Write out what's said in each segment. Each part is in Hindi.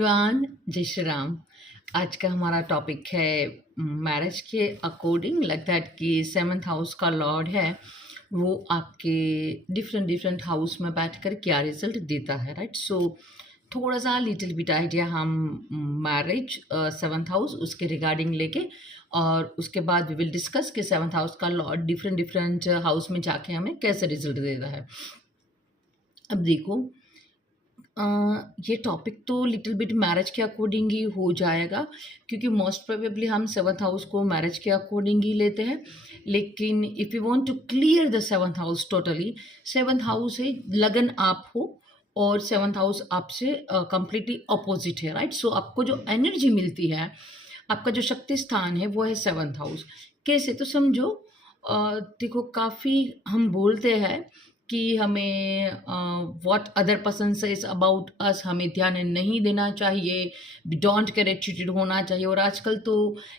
एवरीवन, जय श्री राम। आज का हमारा टॉपिक है मैरिज के अकॉर्डिंग लाइक दैट कि सेवन्थ हाउस का लॉर्ड है वो आपके डिफरेंट डिफरेंट हाउस में बैठकर क्या रिजल्ट देता है, राइट। सो थोड़ा सा लिटिल बिट आइडिया हम मैरिज सेवन्थ हाउस उसके रिगार्डिंग लेके और उसके बाद वी विल डिस्कस कि सेवन्थ हाउस का लॉर्ड डिफरेंट डिफरेंट हाउस में जाके हमें कैसे रिजल्ट देता है। अब देखो, ये टॉपिक तो लिटिल बिट मैरिज के अकॉर्डिंग ही हो जाएगा क्योंकि मोस्ट प्रोबेबली हम सेवन्थ हाउस को मैरिज के अकॉर्डिंग ही लेते हैं। लेकिन if you want to clear the seventh house totally, seventh house है लगन आप हो और सेवन्थ हाउस आपसे कंप्लीटली अपोजिट है, राइट। सो आपको जो एनर्जी मिलती है, आपका जो शक्ति स्थान है वो है सेवन्थ हाउस। कैसे तो समझो, देखो काफ़ी हम बोलते हैं कि हमें what other person says about us हमें ध्यान नहीं देना चाहिए, डोंट केयर एटीट्यूड होना चाहिए। और आजकल तो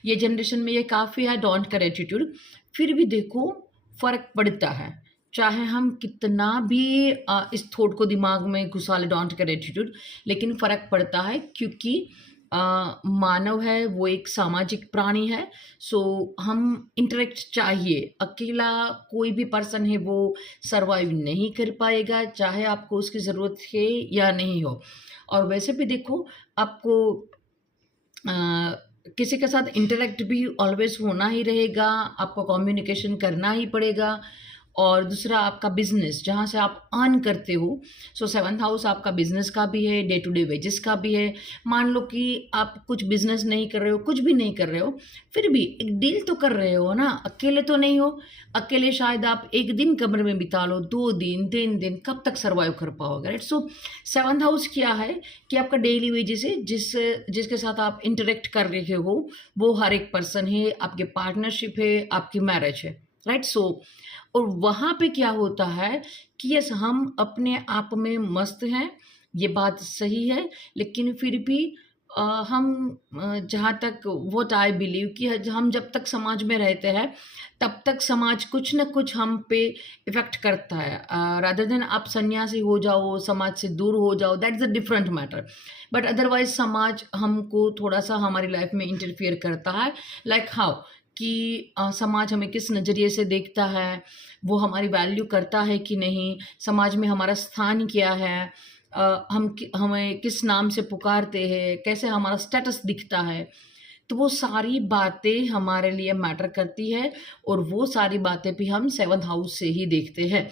ये जनरेशन में ये काफ़ी है डोंट केयर एटीट्यूड। फिर भी देखो फ़र्क पड़ता है, चाहे हम कितना भी इस थॉट को दिमाग में घुसा ले डोंट केयर एटीट्यूड, लेकिन फ़र्क पड़ता है क्योंकि मानव है वो एक सामाजिक प्राणी है। सो हम इंटरेक्ट चाहिए। अकेला कोई भी पर्सन है वो सरवाइव नहीं कर पाएगा, चाहे आपको उसकी ज़रूरत है या नहीं हो। और वैसे भी देखो, आपको किसी के साथ इंटरेक्ट भी ऑलवेज होना ही रहेगा, आपको कम्युनिकेशन करना ही पड़ेगा। और दूसरा आपका बिजनेस जहाँ से आप अर्न करते हो। सो सेवन्थ हाउस आपका बिजनेस का भी है, डे टू डे वेजेस का भी है। मान लो कि आप कुछ बिजनेस नहीं कर रहे हो, कुछ भी नहीं कर रहे हो, फिर भी एक डील तो कर रहे हो ना, अकेले तो नहीं हो। अकेले शायद आप एक दिन कमरे में बिता लो, 2 दिन 3 दिन, कब तक सर्वाइव कर पाओगे, राइट। सो सेवन्थ हाउस क्या है कि आपका डेली वेजेस है, जिसके साथ आप इंटरेक्ट कर रहे हो वो हर एक पर्सन है, आपके पार्टनरशिप है, आपकी मैरिज है, राइट। सो और वहाँ पे क्या होता है कि यस हम अपने आप में मस्त हैं, ये बात सही है। लेकिन फिर भी हम जहाँ तक व्हाट आई बिलीव कि हम जब तक समाज में रहते हैं तब तक समाज कुछ न कुछ हम पे इफ़ेक्ट करता है। रादर देन आप सन्यासी हो जाओ, समाज से दूर हो जाओ, that is a different matter. But otherwise समाज हमको थोड़ा सा हमारी लाइफ में इंटरफियर करता है। लाइक हाउ कि समाज हमें किस नज़रिए से देखता है, वो हमारी वैल्यू करता है कि नहीं, समाज में हमारा स्थान क्या है, हमें किस नाम से पुकारते हैं, कैसे हमारा स्टेटस दिखता है। तो वो सारी बातें हमारे लिए मैटर करती है और वो सारी बातें भी हम सेवन्थ हाउस से ही देखते हैं।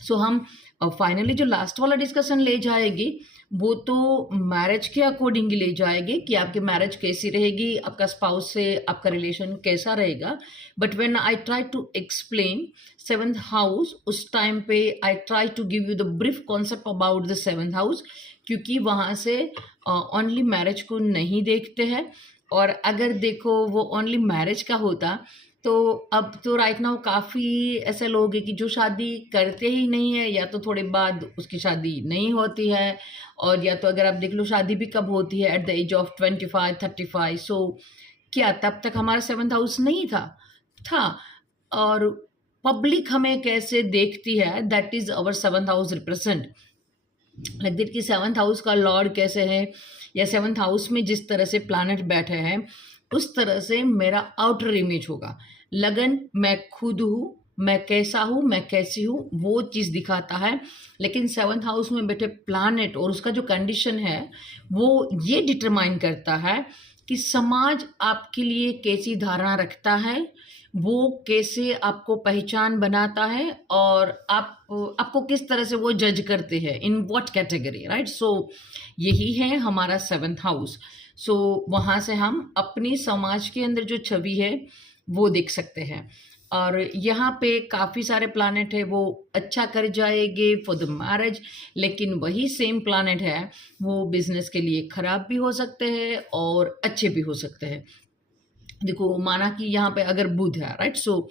सो हम फाइनली जो लास्ट वाला डिस्कशन ले जाएगी वो तो मैरिज के अकॉर्डिंग ले जाएगी कि आपकी मैरिज कैसी रहेगी, आपका स्पाउस से आपका रिलेशन कैसा रहेगा। But when I try to explain seventh house, उस टाइम पे I try to give you the brief concept about the seventh house, क्योंकि वहाँ से ओनली मैरिज को नहीं देखते हैं। और अगर देखो वो ओनली मैरिज का होता तो अब तो राइट नाउ काफ़ी ऐसे लोग हैं कि जो शादी करते ही नहीं है, या तो थोड़े बाद उसकी शादी नहीं होती है, और या तो अगर आप देख लो शादी भी कब होती है एट द एज ऑफ 25-35। सो क्या तब तक हमारा सेवन्थ हाउस नहीं था। और पब्लिक हमें कैसे देखती है, that is our seventh house represent. Like that कि सेवन्थ हाउस का लॉर्ड कैसे है, या सेवन्थ हाउस में जिस तरह से प्लैनेट बैठे हैं उस तरह से मेरा आउटर इमेज होगा। लगन मैं खुद हूँ, मैं कैसा हूँ, मैं कैसी हूँ, वो चीज़ दिखाता है। लेकिन सेवन्थ हाउस में बैठे प्लैनेट और उसका जो कंडीशन है वो ये डिटरमाइन करता है कि समाज आपके लिए कैसी धारणा रखता है, वो कैसे आपको पहचान बनाता है, और आपको किस तरह से वो जज करते हैं, इन व्हाट कैटेगरी, राइट। सो यही है हमारा सेवन्थ हाउस। सो वहाँ से हम अपनी समाज के अंदर जो छवि है वो देख सकते हैं। और यहाँ पे काफ़ी सारे प्लैनेट है वो अच्छा कर जाएंगे फॉर द मैरिज, लेकिन वही सेम प्लैनेट है वो बिजनेस के लिए ख़राब भी हो सकते हैं और अच्छे भी हो सकते हैं। देखो माना कि यहाँ पे अगर बुध है, राइट। सो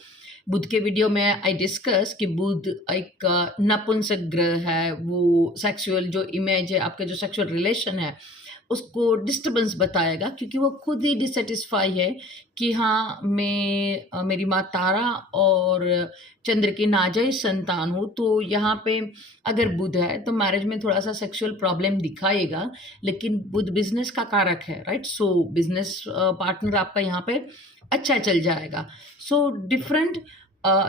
बुध के वीडियो में आई डिस्कस कि बुध एक नपुंसक ग्रह है, वो सेक्सुअल जो इमेज है, आपका जो सेक्सुअल रिलेशन है उसको डिस्टर्बेंस बताएगा, क्योंकि वो खुद ही डिससेटिस्फाई है कि हाँ मैं मेरी माँ तारा और चंद्र की नाजायज संतान हूँ। तो यहाँ पे अगर बुध है तो मैरिज में थोड़ा सा सेक्सुअल प्रॉब्लम दिखाएगा, लेकिन बुध बिजनेस का कारक है, राइट। सो बिजनेस पार्टनर आपका यहाँ पे अच्छा चल जाएगा। सो डिफरेंट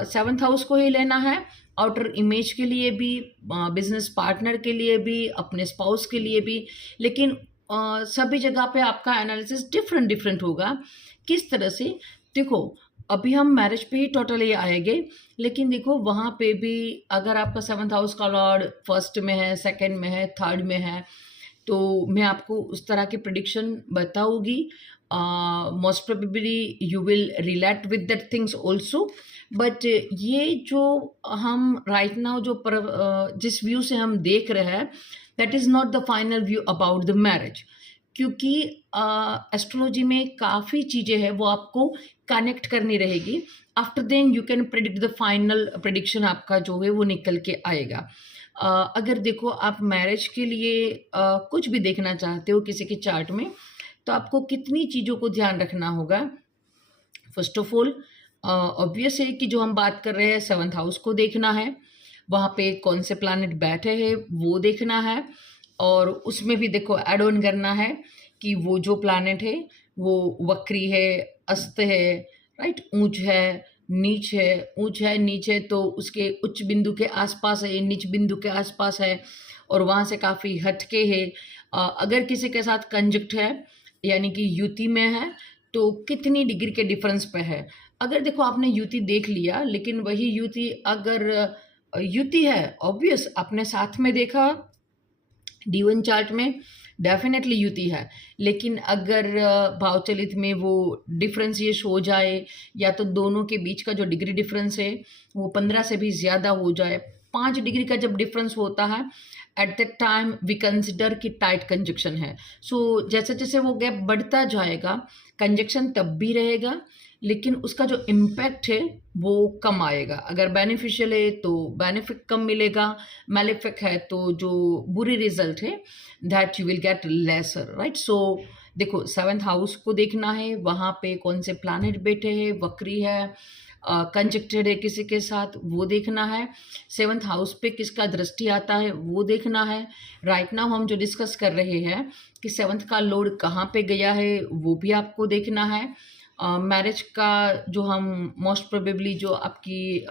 7th हाउस को ही लेना है, आउटर इमेज के लिए भी, बिजनेस पार्टनर के लिए भी, अपने स्पाउस के लिए भी। लेकिन सभी जगह पे आपका एनालिसिस डिफरेंट डिफरेंट होगा। किस तरह से, देखो अभी हम मैरिज पे ही टोटली आएंगे, लेकिन देखो वहाँ पे भी अगर आपका 7th हाउस का लॉर्ड फर्स्ट में है, सेकंड में है, थर्ड में है, तो मैं आपको उस तरह की प्रिडिक्शन बताऊंगी। Most probably you will relate with that things also. But ये जो हम राइट नाउ जो जिस व्यू से हम देख रहे हैं, that is not the final view about the marriage, क्योंकि एस्ट्रोलॉजी में काफ़ी चीज़ें हैं वो आपको कनेक्ट करनी रहेगी। After then you can predict the final prediction आपका जो है वो निकल के आएगा। अगर देखो आप मैरिज के लिए कुछ भी देखना चाहते हो किसी के चार्ट में, तो आपको कितनी चीज़ों को ध्यान रखना होगा। फर्स्ट ऑफ ऑल ऑब्वियस है कि जो हम बात कर रहे हैं 7th हाउस को देखना है, वहाँ पे कौन से प्लैनेट बैठे हैं वो देखना है, और उसमें भी देखो ऐड ऑन करना है कि वो जो प्लैनेट है वो वक्री है, अस्त है, राइट, ऊंच है, नीच है। ऊंच है, नीच है तो उसके उच्च बिंदु के आसपास है, नीच बिंदु के आसपास है, और वहाँ से काफ़ी हटके है। अगर किसी के साथ कंजक्ट है यानी कि युति में है, तो कितनी डिग्री के डिफरेंस पे है। अगर देखो आपने युति देख लिया, लेकिन वही युति अगर युति है, ऑब्वियस आपने साथ में देखा D1 चार्ट में, डेफिनेटली युति है। लेकिन अगर भावचलित में वो डिफरेंशिएट हो जाए, या तो दोनों के बीच का जो डिग्री डिफरेंस है वो 15 से भी ज़्यादा हो जाए, 5 डिग्री का जब डिफरेंस होता है, at that time we consider कि टाइट कंजक्शन है। सो जैसे जैसे वो गैप बढ़ता जाएगा, कंजक्शन तब भी रहेगा, लेकिन उसका जो इम्पैक्ट है वो कम आएगा। अगर बेनिफिशियल है तो बेनिफिट कम मिलेगा, मैलेफिक है तो जो बुरी रिजल्ट है that you will get lesser, right. So देखो 7th हाउस को देखना है, वहाँ पे कौन से प्लैनेट बैठे हैं, वक्री है, कंजक्टेड है किसी के साथ, वो देखना है। 7th हाउस पे किसका दृष्टि आता है वो देखना है। राइट नाउ हम जो डिस्कस कर रहे हैं कि 7th का लॉर्ड कहाँ पे गया है वो भी आपको देखना है। मैरिज का जो हम मोस्ट प्रोबेबली जो आपकी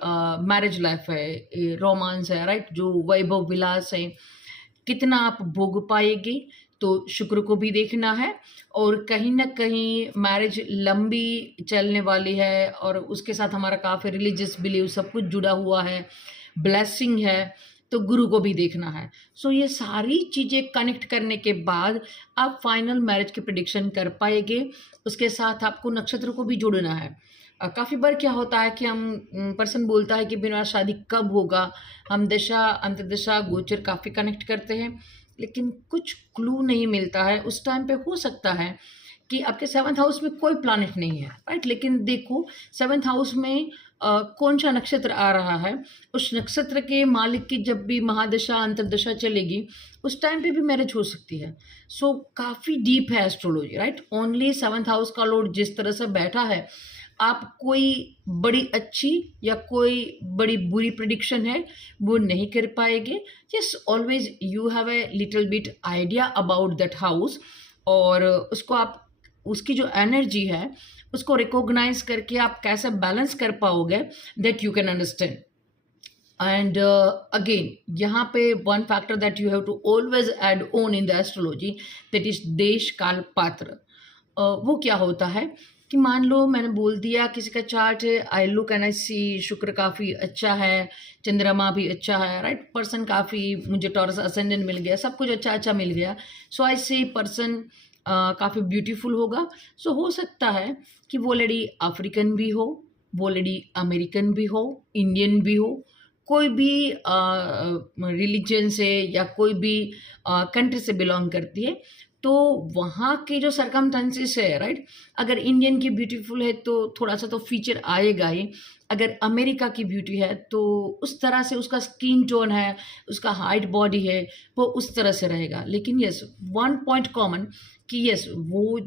मैरिज लाइफ है, रोमांस है, राइट, जो वैभव विलास है, कितना आप भोग पाएगी, तो शुक्र को भी देखना है। और कहीं ना कहीं मैरिज लंबी चलने वाली है और उसके साथ हमारा काफ़ी रिलीजियस बिलीव सब कुछ जुड़ा हुआ है, ब्लेसिंग है, तो गुरु को भी देखना है। सो ये सारी चीज़ें कनेक्ट करने के बाद आप फाइनल मैरिज की प्रिडिक्शन कर पाएंगे। उसके साथ आपको नक्षत्र को भी जोड़ना है। काफ़ी बार क्या होता है कि हम पर्सन बोलता है कि बिना शादी कब होगा, हम दशा अंतदशा गोचर काफ़ी कनेक्ट करते हैं, लेकिन कुछ क्लू नहीं मिलता है। उस टाइम पे हो सकता है कि आपके 7th हाउस में कोई प्लैनेट नहीं है, राइट, लेकिन देखो 7th हाउस में कौन सा नक्षत्र आ रहा है, उस नक्षत्र के मालिक की जब भी महादशा अंतर्दशा चलेगी उस टाइम पे भी मैरिज हो सकती है। सो काफ़ी डीप है astrology, right. Only 7th house का लॉर्ड जिस तरह से बैठा है, आप कोई बड़ी अच्छी या कोई बड़ी बुरी प्रिडिक्शन है वो नहीं कर पाएंगे। Just always you have a little bit idea about that house, और उसको आप उसकी जो एनर्जी है उसको रिकॉग्नाइज करके आप कैसे बैलेंस कर पाओगे, that you can understand. And again यहाँ पे one factor that you have to always add on in the astrology, that is देश काल पात्र। वो क्या होता है कि मान लो मैंने बोल दिया किसी का चार्ट है, आई लुक एंड आई सी शुक्र काफ़ी अच्छा है, चंद्रमा भी अच्छा है, राइट, पर्सन काफ़ी, मुझे टॉरस असेंडेंट मिल गया, सब कुछ अच्छा अच्छा मिल गया। सो आई सी पर्सन काफ़ी ब्यूटीफुल होगा। सो हो सकता है कि वो लेडी अफ्रीकन भी हो, वो लेडी अमेरिकन भी हो, इंडियन भी हो, कोई भी रिलीजन से या कोई भी कंट्री से बिलोंग करती है, तो वहाँ के जो सरकमस्टेंसेस है, राइट, अगर इंडियन की ब्यूटीफुल है तो थोड़ा सा तो फीचर आएगा ही, अगर अमेरिका की ब्यूटी है तो उस तरह से उसका स्किन टोन है, उसका हाइट बॉडी है, वो उस तरह से रहेगा। लेकिन यस, वन पॉइंट कॉमन कि यस, वो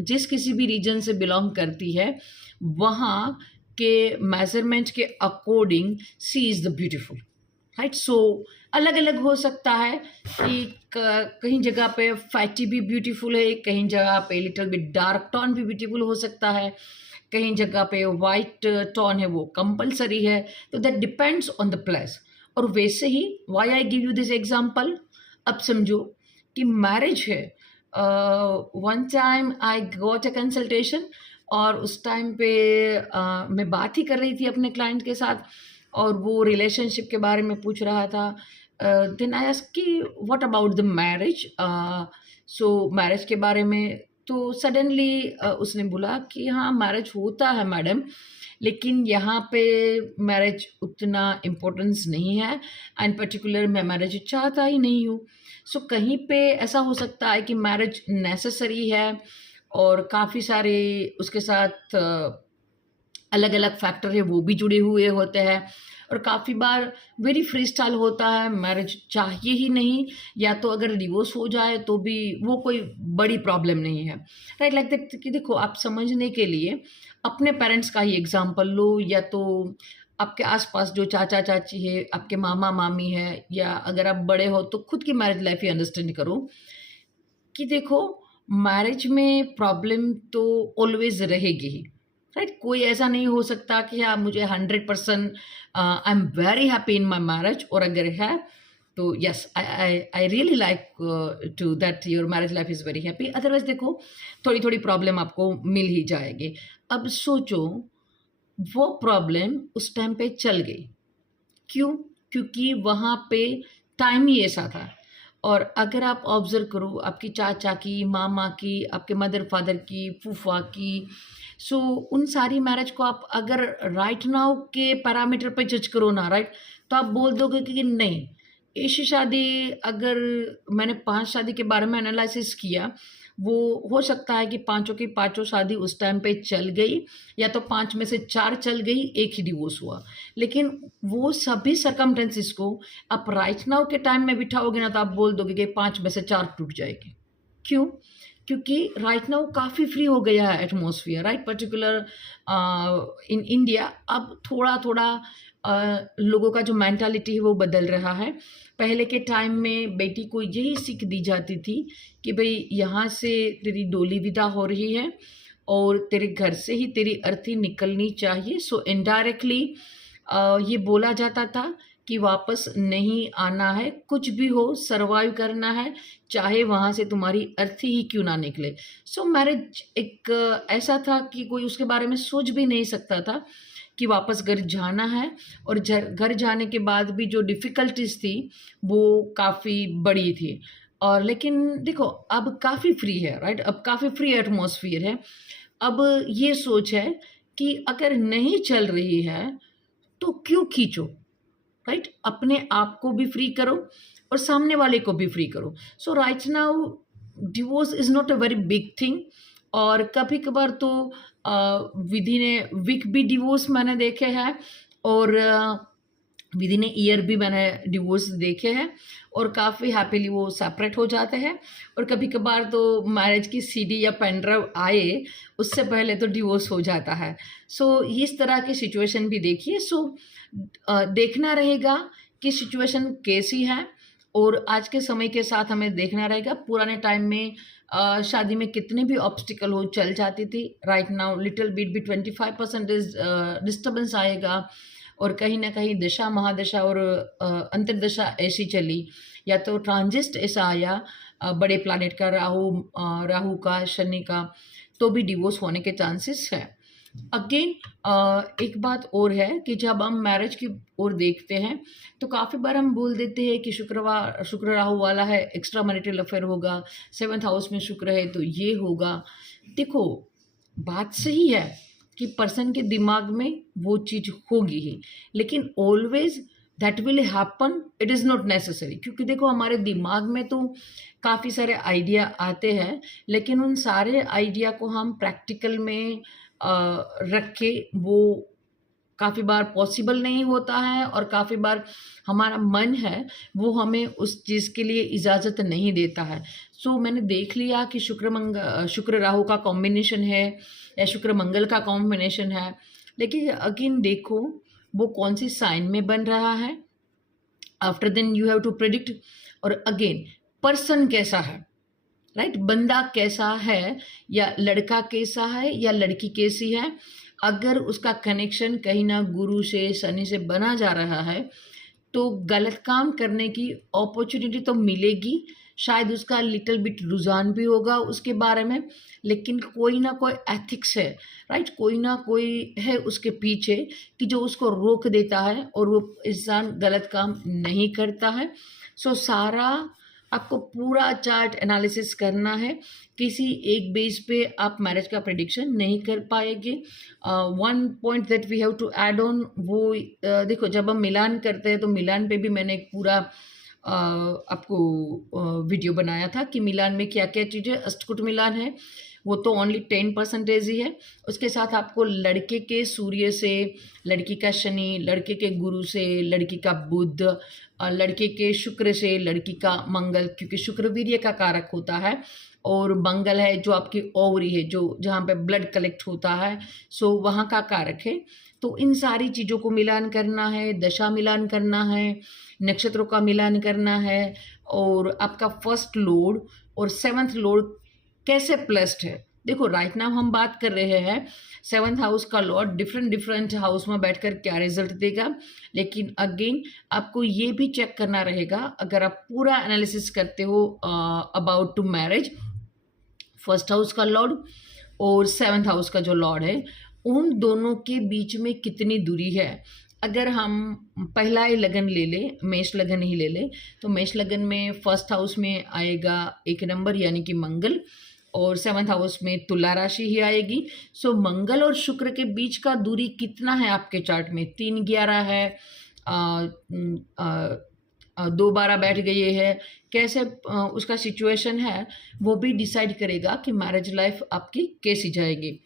जिस किसी भी रीजन से बिलोंग करती है वहाँ के मेजरमेंट के according see is the beautiful, right. So अलग अलग हो सकता है कि कहीं जगह पे फैटी भी ब्यूटीफुल है, कहीं जगह पे लिटिल बिट डार्क टोन भी ब्यूटीफुल हो सकता है, कहीं जगह पे वाइट टोन है वो कंपलसरी है। तो that depends on the place. और वैसे ही why I give you this example, अब समझो कि मैरिज है, one time I got a consultation, और उस टाइम पे मैं बात ही कर रही थी अपने क्लाइंट के साथ, और वो रिलेशनशिप के बारे में पूछ रहा था। देन आई आस्क्ड कि what about the marriage, so marriage के बारे में। तो सडनली उसने बोला कि हाँ मैरिज होता है मैडम, लेकिन यहाँ पे मैरिज उतना इम्पोर्टेंस नहीं है, एंड पर्टिकुलर मैं मैरिज चाहता ही नहीं हूँ। सो कहीं पे ऐसा हो सकता है कि मैरिज नेसेसरी है और काफ़ी सारे उसके साथ अलग अलग फैक्टर है वो भी जुड़े हुए होते हैं, और काफ़ी बार वेरी फ्री स्टाइल होता है, मैरिज चाहिए ही नहीं, या तो अगर डिवोर्स हो जाए तो भी वो कोई बड़ी प्रॉब्लम नहीं है, राइट। लाइक दैट कि देखो, आप समझने के लिए अपने पेरेंट्स का ही एग्जांपल लो, या तो आपके आसपास जो चाचा चाची है, आपके मामा मामी है, या अगर आप बड़े हो तो खुद की मैरिज लाइफ ही अंडरस्टैंड करो कि देखो, मैरिज में प्रॉब्लम तो ऑलवेज रहेगी ही, राइट। कोई ऐसा नहीं हो सकता कि हाँ मुझे 100% I am very happy in my marriage, और अगर है तो yes I really like to that your marriage life is very happy. Otherwise देखो, थोड़ी थोड़ी प्रॉब्लम आपको मिल ही जाएगी। अब सोचो, वो प्रॉब्लम उस टाइम पे चल गई, क्यों? क्योंकि वहाँ पे टाइम ही ऐसा था। और अगर आप ऑब्जर्व करो आपकी चाचा की, मामा की, आपके मदर फादर की, फूफा की, सो उन सारी मैरिज को आप अगर राइट नाउ के पैरामीटर पे जज करो ना, राइट, तो आप बोल दोगे कि नहीं, ऐसी शादी, अगर मैंने 5 शादी के बारे में एनालिसिस किया, वो हो सकता है कि पाँचों की पाँचों शादी उस टाइम पे चल गई, या तो 5 में से 4 चल गई, 1 ही डिवोर्स हुआ। लेकिन वो सभी सर्कमस्टेंसेस को आप राइट नाउ के टाइम में बिठाओगे ना, तो आप बोल दोगे कि 5 में से 4 टूट जाएगी। क्यों? क्योंकि राइट नाउ काफ़ी फ्री हो गया है atmosphere, right. Particular in India अब थोड़ा थोड़ा लोगों का जो मेंटालिटी है वो बदल रहा है। पहले के टाइम में बेटी को यही सीख दी जाती थी कि भाई यहाँ से तेरी डोली विदा हो रही है और तेरे घर से ही तेरी अर्थी निकलनी चाहिए। सो इनडायरेक्टली ये बोला जाता था कि वापस नहीं आना है, कुछ भी हो सर्वाइव करना है, चाहे वहाँ से तुम्हारी अर्थी ही क्यों ना निकले। सो मैरिज एक ऐसा था कि कोई उसके बारे में सोच भी नहीं सकता था कि वापस घर जाना है, और घर जाने के बाद भी जो डिफ़िकल्टीज़ थी वो काफ़ी बड़ी थी। और लेकिन देखो, अब काफ़ी फ्री है, राइट, अब काफ़ी फ्री एटमॉस्फेयर है। अब ये सोच है कि अगर नहीं चल रही है तो क्यों खींचो, राइट। अपने आप को भी फ्री करो और सामने वाले को भी फ्री करो। So right now divorce is not a very big thing. और कभी कभार तो विदिन ए वीक भी डिवोर्स मैंने देखे हैं, और विदिन ए ईयर भी मैंने डिवोर्स देखे हैं, और काफ़ी हैप्पीली वो सेपरेट हो जाते हैं। और कभी कभार तो मैरिज की सीडी या पेन ड्राइव आए उससे पहले तो डिवोर्स हो जाता है। सो इस तरह की सिचुएशन भी देखिए। सो देखना रहेगा कि सिचुएशन कैसी है, और आज के समय के साथ हमें देखना रहेगा। पुराने टाइम में शादी में कितने भी ऑब्स्टिकल हो चल जाती थी, राइट नाउ लिटिल बिट भी 25% डिस्टर्बेंस आएगा, और कहीं ना कहीं दशा महादशा और अंतर्दशा ऐसी चली, या तो ट्रांजिस्ट ऐसा आया बड़े प्लैनेट का, राहु का, शनि का, तो भी डिवोर्स होने के चांसेस है। अगेन एक बात और है कि जब हम मैरिज की ओर देखते हैं तो काफ़ी बार हम बोल देते हैं कि शुक्र राहु वाला है, एक्स्ट्रा मैरिटल अफेयर होगा, 7th हाउस में शुक्र है तो ये होगा। देखो, बात सही है कि पर्सन के दिमाग में वो चीज़ होगी ही, लेकिन always that will happen, it is not necessary. क्योंकि देखो हमारे दिमाग में तो काफ़ी सारे आइडिया आते हैं, लेकिन उन सारे आइडिया को हम प्रैक्टिकल में रख के वो काफ़ी बार पॉसिबल नहीं होता है, और काफ़ी बार हमारा मन है वो हमें उस चीज़ के लिए इजाज़त नहीं देता है। सो मैंने देख लिया कि शुक्र राहु का कॉम्बिनेशन है या शुक्र मंगल का कॉम्बिनेशन है, लेकिन अगेन देखो वो कौन सी साइन में बन रहा है। After then you have to predict. और अगेन पर्सन कैसा है, राइट, बंदा कैसा है, या लड़का कैसा है या लड़की कैसी है। अगर उसका कनेक्शन कहीं ना गुरु से शनि से बना जा रहा है तो गलत काम करने की अपॉर्चुनिटी तो मिलेगी, शायद उसका लिटिल बिट रुझान भी होगा उसके बारे में, लेकिन कोई ना कोई एथिक्स है, राइट, कोई ना कोई है उसके पीछे कि जो उसको रोक देता है और वो इंसान गलत काम नहीं करता है। सो सारा आपको पूरा चार्ट एनालिसिस करना है, किसी एक बेस पे आप मैरिज का प्रेडिक्शन नहीं कर पाएंगे। One point that we have to add on, वो देखो जब हम मिलान करते हैं तो मिलान पे भी मैंने एक पूरा आपको वीडियो बनाया था कि मिलान में क्या क्या चीज़ें, अष्टकूट मिलान है वो तो ओनली 10% ही है। उसके साथ आपको लड़के के सूर्य से, लड़की का शनि, लड़के के गुरु से, लड़की का बुध, लड़के के शुक्र से, लड़की का मंगल, क्योंकि शुक्र वीर्य का कारक होता है, और मंगल है जो आपकी ओवरी है, जो जहाँ पे ब्लड कलेक्ट होता है, सो वहाँ का कारक है। तो इन सारी चीज़ों को मिलान करना है, दशा मिलान करना है, नक्षत्रों का मिलान करना है, और आपका फर्स्ट लॉर्ड और सेवंथ लॉर्ड कैसे प्लेस्ड है। देखो राइट नाउ हम बात कर रहे हैं सेवंथ हाउस का लॉर्ड डिफरेंट हाउस में बैठकर क्या रिजल्ट देगा, लेकिन अगेन आपको ये भी चेक करना रहेगा अगर आप पूरा एनालिसिस करते हो about to marriage, first house का लॉर्ड और सेवंथ हाउस का जो लॉर्ड है उन दोनों के बीच में कितनी दूरी है। अगर हम पहला ही लगन ले ले, मेष लगन ही ले ले, तो मेष लगन में फर्स्ट हाउस में आएगा 1 नंबर यानी कि मंगल, और सेवंथ हाउस में तुला राशि ही आएगी। सो मंगल और शुक्र के बीच का दूरी कितना है आपके चार्ट में, 3-11 है, 2-12 बैठ गई है, कैसे उसका सिचुएशन है वो भी डिसाइड करेगा कि मैरिज लाइफ आपकी कैसी जाएगी।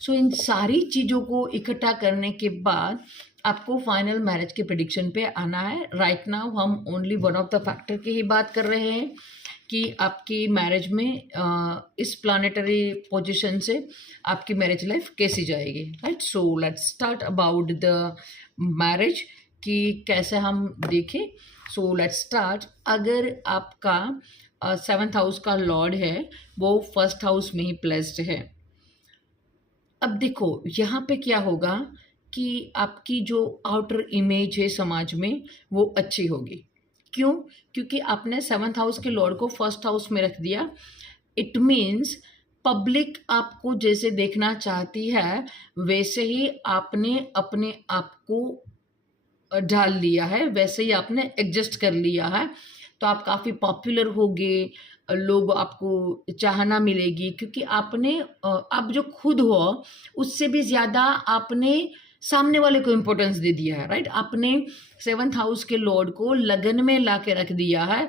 सो इन सारी चीज़ों को इकट्ठा करने के बाद आपको फाइनल मैरिज के प्रेडिक्शन पे आना है। राइट नाउ हम only one of the factor की ही बात कर रहे हैं कि आपकी मैरिज में इस प्लानेटरी पोजीशन से आपकी मैरिज लाइफ कैसी जाएगी, right. So let's start about the marriage कि कैसे हम देखें। सो लेट्स स्टार्ट, अगर आपका सेवंथ हाउस का लॉर्ड है वो फर्स्ट हाउस में ही प्लेस्ड है। अब देखो यहाँ पे क्या होगा कि आपकी जो आउटर इमेज है समाज में वो अच्छी होगी। क्यों? क्योंकि आपने सेवंथ हाउस के लॉर्ड को फर्स्ट हाउस में रख दिया। इट मीन्स पब्लिक आपको जैसे देखना चाहती है वैसे ही आपने अपने आप को ढाल लिया है, वैसे ही आपने एडजस्ट कर लिया है, तो आप काफ़ी पॉपुलर होगे, लोग आपको चाहना मिलेगी, क्योंकि आपने आप जो खुद हो उससे भी ज़्यादा आपने सामने वाले को इम्पोर्टेंस दे दिया है, राइट। आपने सेवंथ हाउस के लॉर्ड को लगन में ला के रख दिया है।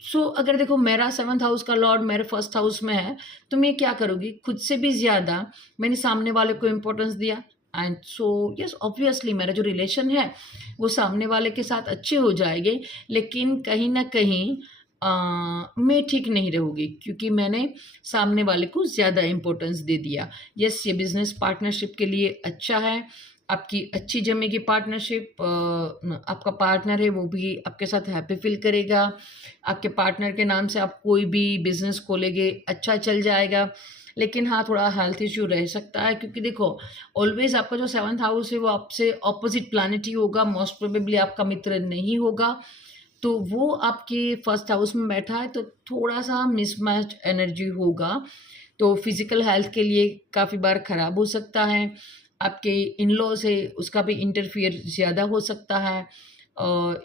सो अगर देखो मेरा सेवंथ हाउस का लॉर्ड मेरे फर्स्ट हाउस में है तो मैं क्या करूँगी, खुद से भी ज़्यादा मैंने सामने वाले को इम्पोर्टेंस दिया, एंड सो यस ऑब्वियसली मेरा जो रिलेशन है वो सामने वाले के साथ अच्छे हो जाएंगे, लेकिन कहीं ना कहीं मैं ठीक नहीं रहूँगी क्योंकि मैंने सामने वाले को ज़्यादा इम्पोर्टेंस दे दिया। यस ये बिजनेस पार्टनरशिप के लिए अच्छा है, आपकी अच्छी जमेगी पार्टनरशिप, आपका पार्टनर है वो भी आपके साथ हैप्पी फील करेगा, आपके पार्टनर के नाम से आप कोई भी बिजनेस खोलेंगे अच्छा चल जाएगा। लेकिन हाँ थोड़ा हेल्थ इश्यू रह सकता है, क्योंकि देखो ऑलवेज आपका जो सेवंथ हाउस है वो आपसे ऑपोजिट प्लानिट ही होगा, मोस्ट प्रोबेबली आपका मित्र नहीं होगा, तो वो आपके फर्स्ट हाउस में बैठा है तो थोड़ा सा मिसमैच एनर्जी होगा, तो फिजिकल हेल्थ के लिए काफ़ी बार ख़राब हो सकता है। आपके इन लॉज है उसका भी इंटरफियर ज़्यादा हो सकता है,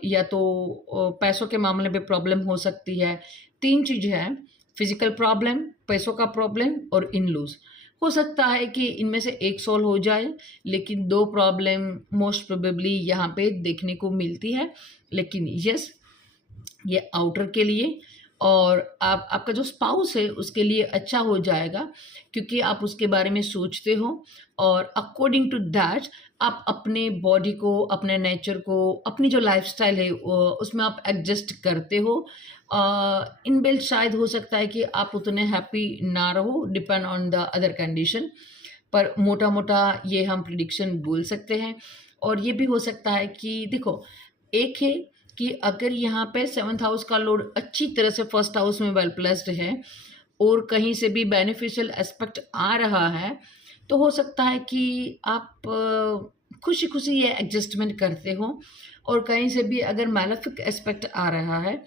या तो पैसों के मामले में प्रॉब्लम हो सकती है। 3 चीज़ है, फिजिकल प्रॉब्लम, पैसों का प्रॉब्लम और इन लॉज। हो सकता है कि इनमें से एक सॉल्व हो जाए, लेकिन 2 प्रॉब्लम मोस्ट प्रोबेबली यहाँ पे देखने को मिलती है। लेकिन यस, ये आउटर के लिए और आप आपका जो स्पाउस है उसके लिए अच्छा हो जाएगा, क्योंकि आप उसके बारे में सोचते हो और अकॉर्डिंग टू दैट आप अपने बॉडी को, अपने नेचर को, अपनी जो लाइफस्टाइल है उसमें आप एडजस्ट करते हो। इनबिल्ट शायद हो सकता है कि आप उतने हैप्पी ना रहो, depend on the other condition, पर मोटा मोटा ये हम प्रिडिक्शन बोल सकते हैं। और ये भी हो सकता है कि देखो, एक है कि अगर यहाँ पे सेवन्थ हाउस का लॉर्ड अच्छी तरह से फर्स्ट हाउस में वेल प्लेस्ड है और कहीं से भी बेनिफिशियल एस्पेक्ट आ रहा है, तो हो सकता है कि आप खुशी खुशी ये एडजस्टमेंट करते हो। और कहीं से भी अगर मैलेफिक एस्पेक्ट आ रहा है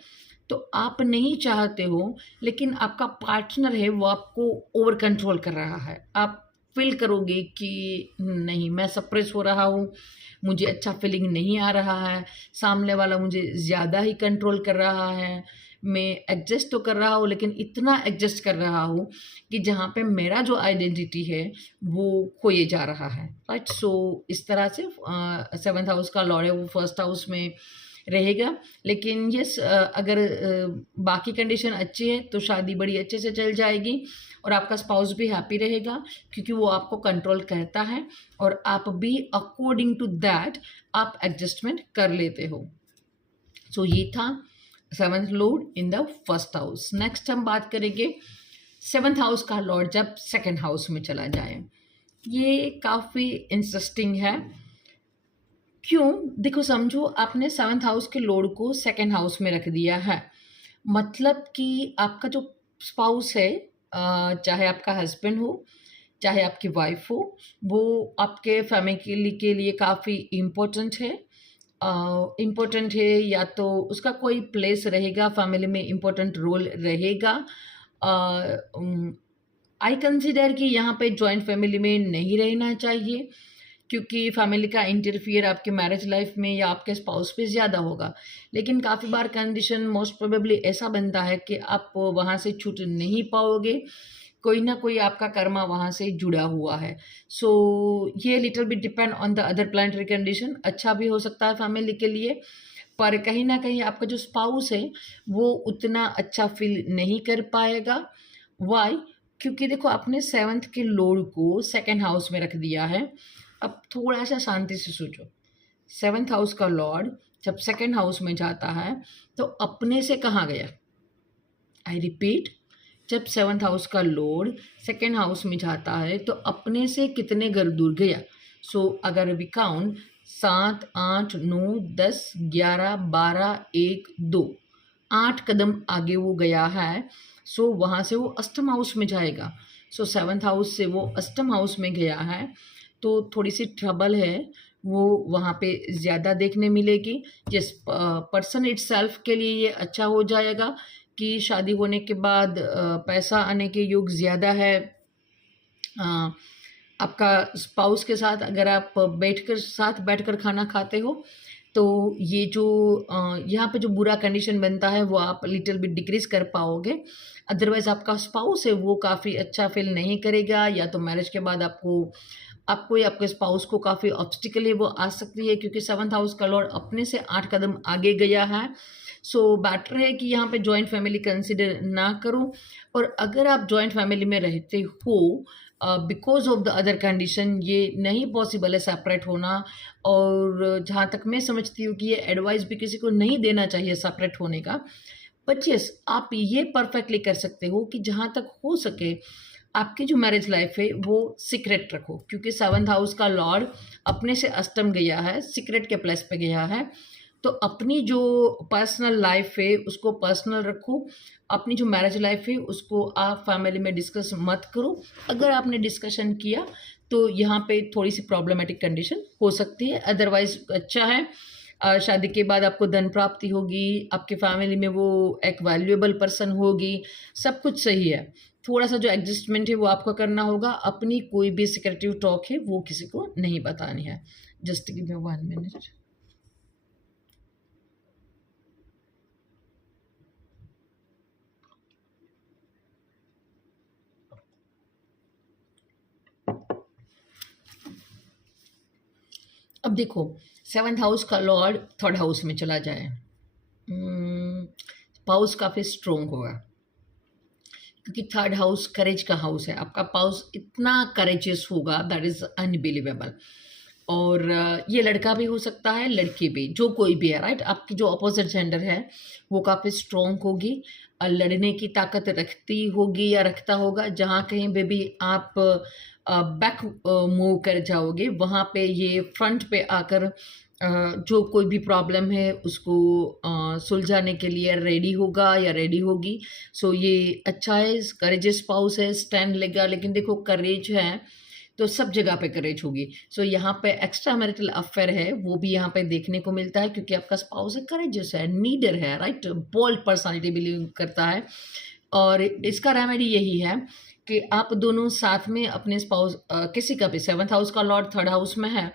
तो आप नहीं चाहते हो, लेकिन आपका पार्टनर है वो आपको ओवर कंट्रोल कर रहा है। आप फील करोगे कि नहीं, मैं सप्रेस हो रहा हूँ, मुझे अच्छा फीलिंग नहीं आ रहा है, सामने वाला मुझे ज़्यादा ही कंट्रोल कर रहा है। मैं एडजस्ट तो कर रहा हूँ, लेकिन इतना एडजस्ट कर रहा हूँ कि जहाँ पे मेरा जो आइडेंटिटी है वो खोए जा रहा है, राइट। सो इस तरह से सेवन्थ हाउस का लॉर्ड है वो फर्स्ट हाउस में रहेगा। लेकिन यस, अगर बाकी कंडीशन अच्छी है तो शादी बड़ी अच्छे से चल जाएगी और आपका स्पाउस भी हैप्पी रहेगा, क्योंकि वो आपको कंट्रोल करता है और आप भी अकॉर्डिंग टू दैट आप एडजस्टमेंट कर लेते हो। सो ये था seventh Lord in the first house. Next हम बात करेंगे सेवन्थ हाउस का लॉर्ड जब सेकंड हाउस में चला जाए। ये काफ़ी इंटरेस्टिंग है। क्यों? देखो, समझो आपने सेवन्थ हाउस के लॉर्ड को सेकंड हाउस में रख दिया है, मतलब कि आपका जो स्पाउस है, चाहे आपका हस्बैंड हो, चाहे आपकी वाइफ हो, वो आपके फैमिली के लिए काफ़ी इम्पोर्टेंट है। इम्पोर्टेंट है, या तो उसका कोई प्लेस रहेगा फैमिली में, इम्पोर्टेंट रोल रहेगा। आई कंसिडर कि यहाँ पे जॉइंट फैमिली में नहीं रहना चाहिए, क्योंकि फैमिली का इंटरफियर आपके मैरिज लाइफ में या आपके स्पाउस पे ज़्यादा होगा। लेकिन काफ़ी बार कंडीशन मोस्ट प्रोबेबली ऐसा बनता है कि आप वहाँ से छूट नहीं पाओगे, कोई ना कोई आपका कर्मा वहाँ से जुड़ा हुआ है। सो ये little bit depend on the other planetary condition. अच्छा भी हो सकता है फैमिली के लिए, पर कहीं ना कहीं आपका जो स्पाउस है वो उतना अच्छा फील नहीं कर पाएगा। वाई? क्योंकि देखो, आपने सेवन्थ के लॉर्ड को सेकंड हाउस में रख दिया है। अब थोड़ा सा शांति से सोचो, सेवन्थ हाउस का लॉर्ड जब सेकंड हाउस में जाता है तो अपने से कहाँ गया? आई रिपीट, जब सेवन्थ हाउस का लॉर्ड सेकंड हाउस में जाता है तो अपने से कितने घर दूर गया? सो अगर वी काउंट 7, 8, 9, 10, 11, 12, 1, 2, 8 कदम आगे वो गया है। सो वहाँ से वो अष्टम हाउस में जाएगा। सो सेवन्थ हाउस से वो अष्टम हाउस में गया है, तो थोड़ी सी ट्रबल है वो वहाँ पे ज़्यादा देखने मिलेगी। जिस पर्सन इटसेल्फ के लिए ये अच्छा हो जाएगा कि शादी होने के बाद पैसा आने के योग ज़्यादा है। आपका स्पाउस के साथ अगर आप साथ बैठकर खाना खाते हो तो ये जो यहाँ पे जो बुरा कंडीशन बनता है वो आप लिटिल बिट डिक्रीज कर पाओगे। अदरवाइज आपका स्पाउस है वो काफ़ी अच्छा फील नहीं करेगा, या तो मैरिज के बाद आपको या आपके स्पाउस को काफ़ी ऑब्स्टिकल है वो आ सकती है, क्योंकि सेवन्थ हाउस का लॉर्ड अपने से 8 कदम आगे गया है। सो बेटर है कि यहाँ पे जॉइंट फैमिली कंसिडर ना करो। और अगर आप जॉइंट फैमिली में रहते हो, because of the other condition ये नहीं पॉसिबल है सेपरेट होना। और जहाँ तक मैं समझती हूँ कि ये एडवाइस भी किसी को नहीं देना चाहिए सेपरेट होने का। बट यस, आप ये परफेक्टली कर सकते हो कि जहाँ तक हो सके आपकी जो मैरिज लाइफ है वो सीक्रेट रखो, क्योंकि सेवन्थ हाउस का लॉर्ड अपने से अष्टम गया है, सीक्रेट के प्लेस पे गया है। तो अपनी जो पर्सनल लाइफ है उसको पर्सनल रखो, अपनी जो मैरिज लाइफ है उसको आप फैमिली में डिस्कस मत करो। अगर आपने डिस्कशन किया तो यहाँ पे थोड़ी सी प्रॉब्लमेटिक कंडीशन हो सकती है, अदरवाइज अच्छा है। शादी के बाद आपको धन प्राप्ति होगी, आपके फैमिली में वो एक वैल्यूएबल पर्सन होगी, सब कुछ सही है। थोड़ा सा जो एडजस्टमेंट है वो आपको करना होगा, अपनी कोई भी सिक्रेटिव टॉक है वो किसी को नहीं बतानी है। Just give me 1 minute. अब देखो, 7th हाउस का लॉर्ड 3rd हाउस में चला जाए, पाउस काफ़ी स्ट्रोंग होगा, क्योंकि 3rd हाउस करेज का हाउस है। आपका पाउस इतना करेजियस होगा, दैट इज़ अनबिलीवेबल। और ये लड़का भी हो सकता है, लड़की भी, जो कोई भी है, राइट। आपकी जो अपोजिट जेंडर है वो काफ़ी स्ट्रोंग होगी, लड़ने की ताकत रखती होगी या रखता होगा। जहाँ कहीं पे भी आप बैक मूव कर जाओगे, वहाँ पे ये फ्रंट पे आकर जो कोई भी प्रॉब्लम है उसको सुलझाने के लिए रेडी होगा या रेडी होगी। सो ये अच्छा है, करेजियस स्पाउस है, स्टैंड लेगा। लेकिन देखो, करेज है तो सब जगह पे करेज होगी। सो यहाँ पे एक्स्ट्रा मैरिटल अफेयर है वो भी यहाँ पे देखने को मिलता है, क्योंकि आपका स्पाउस है, करेजियस है, नीडर है, राइट, बोल्ड पर्सनालिटी बिलीव करता है। और इसका रेमेडी यही है कि आप दोनों साथ में अपने स्पाउस, किसी का भी 7th हाउस का लॉर्ड 3rd हाउस में है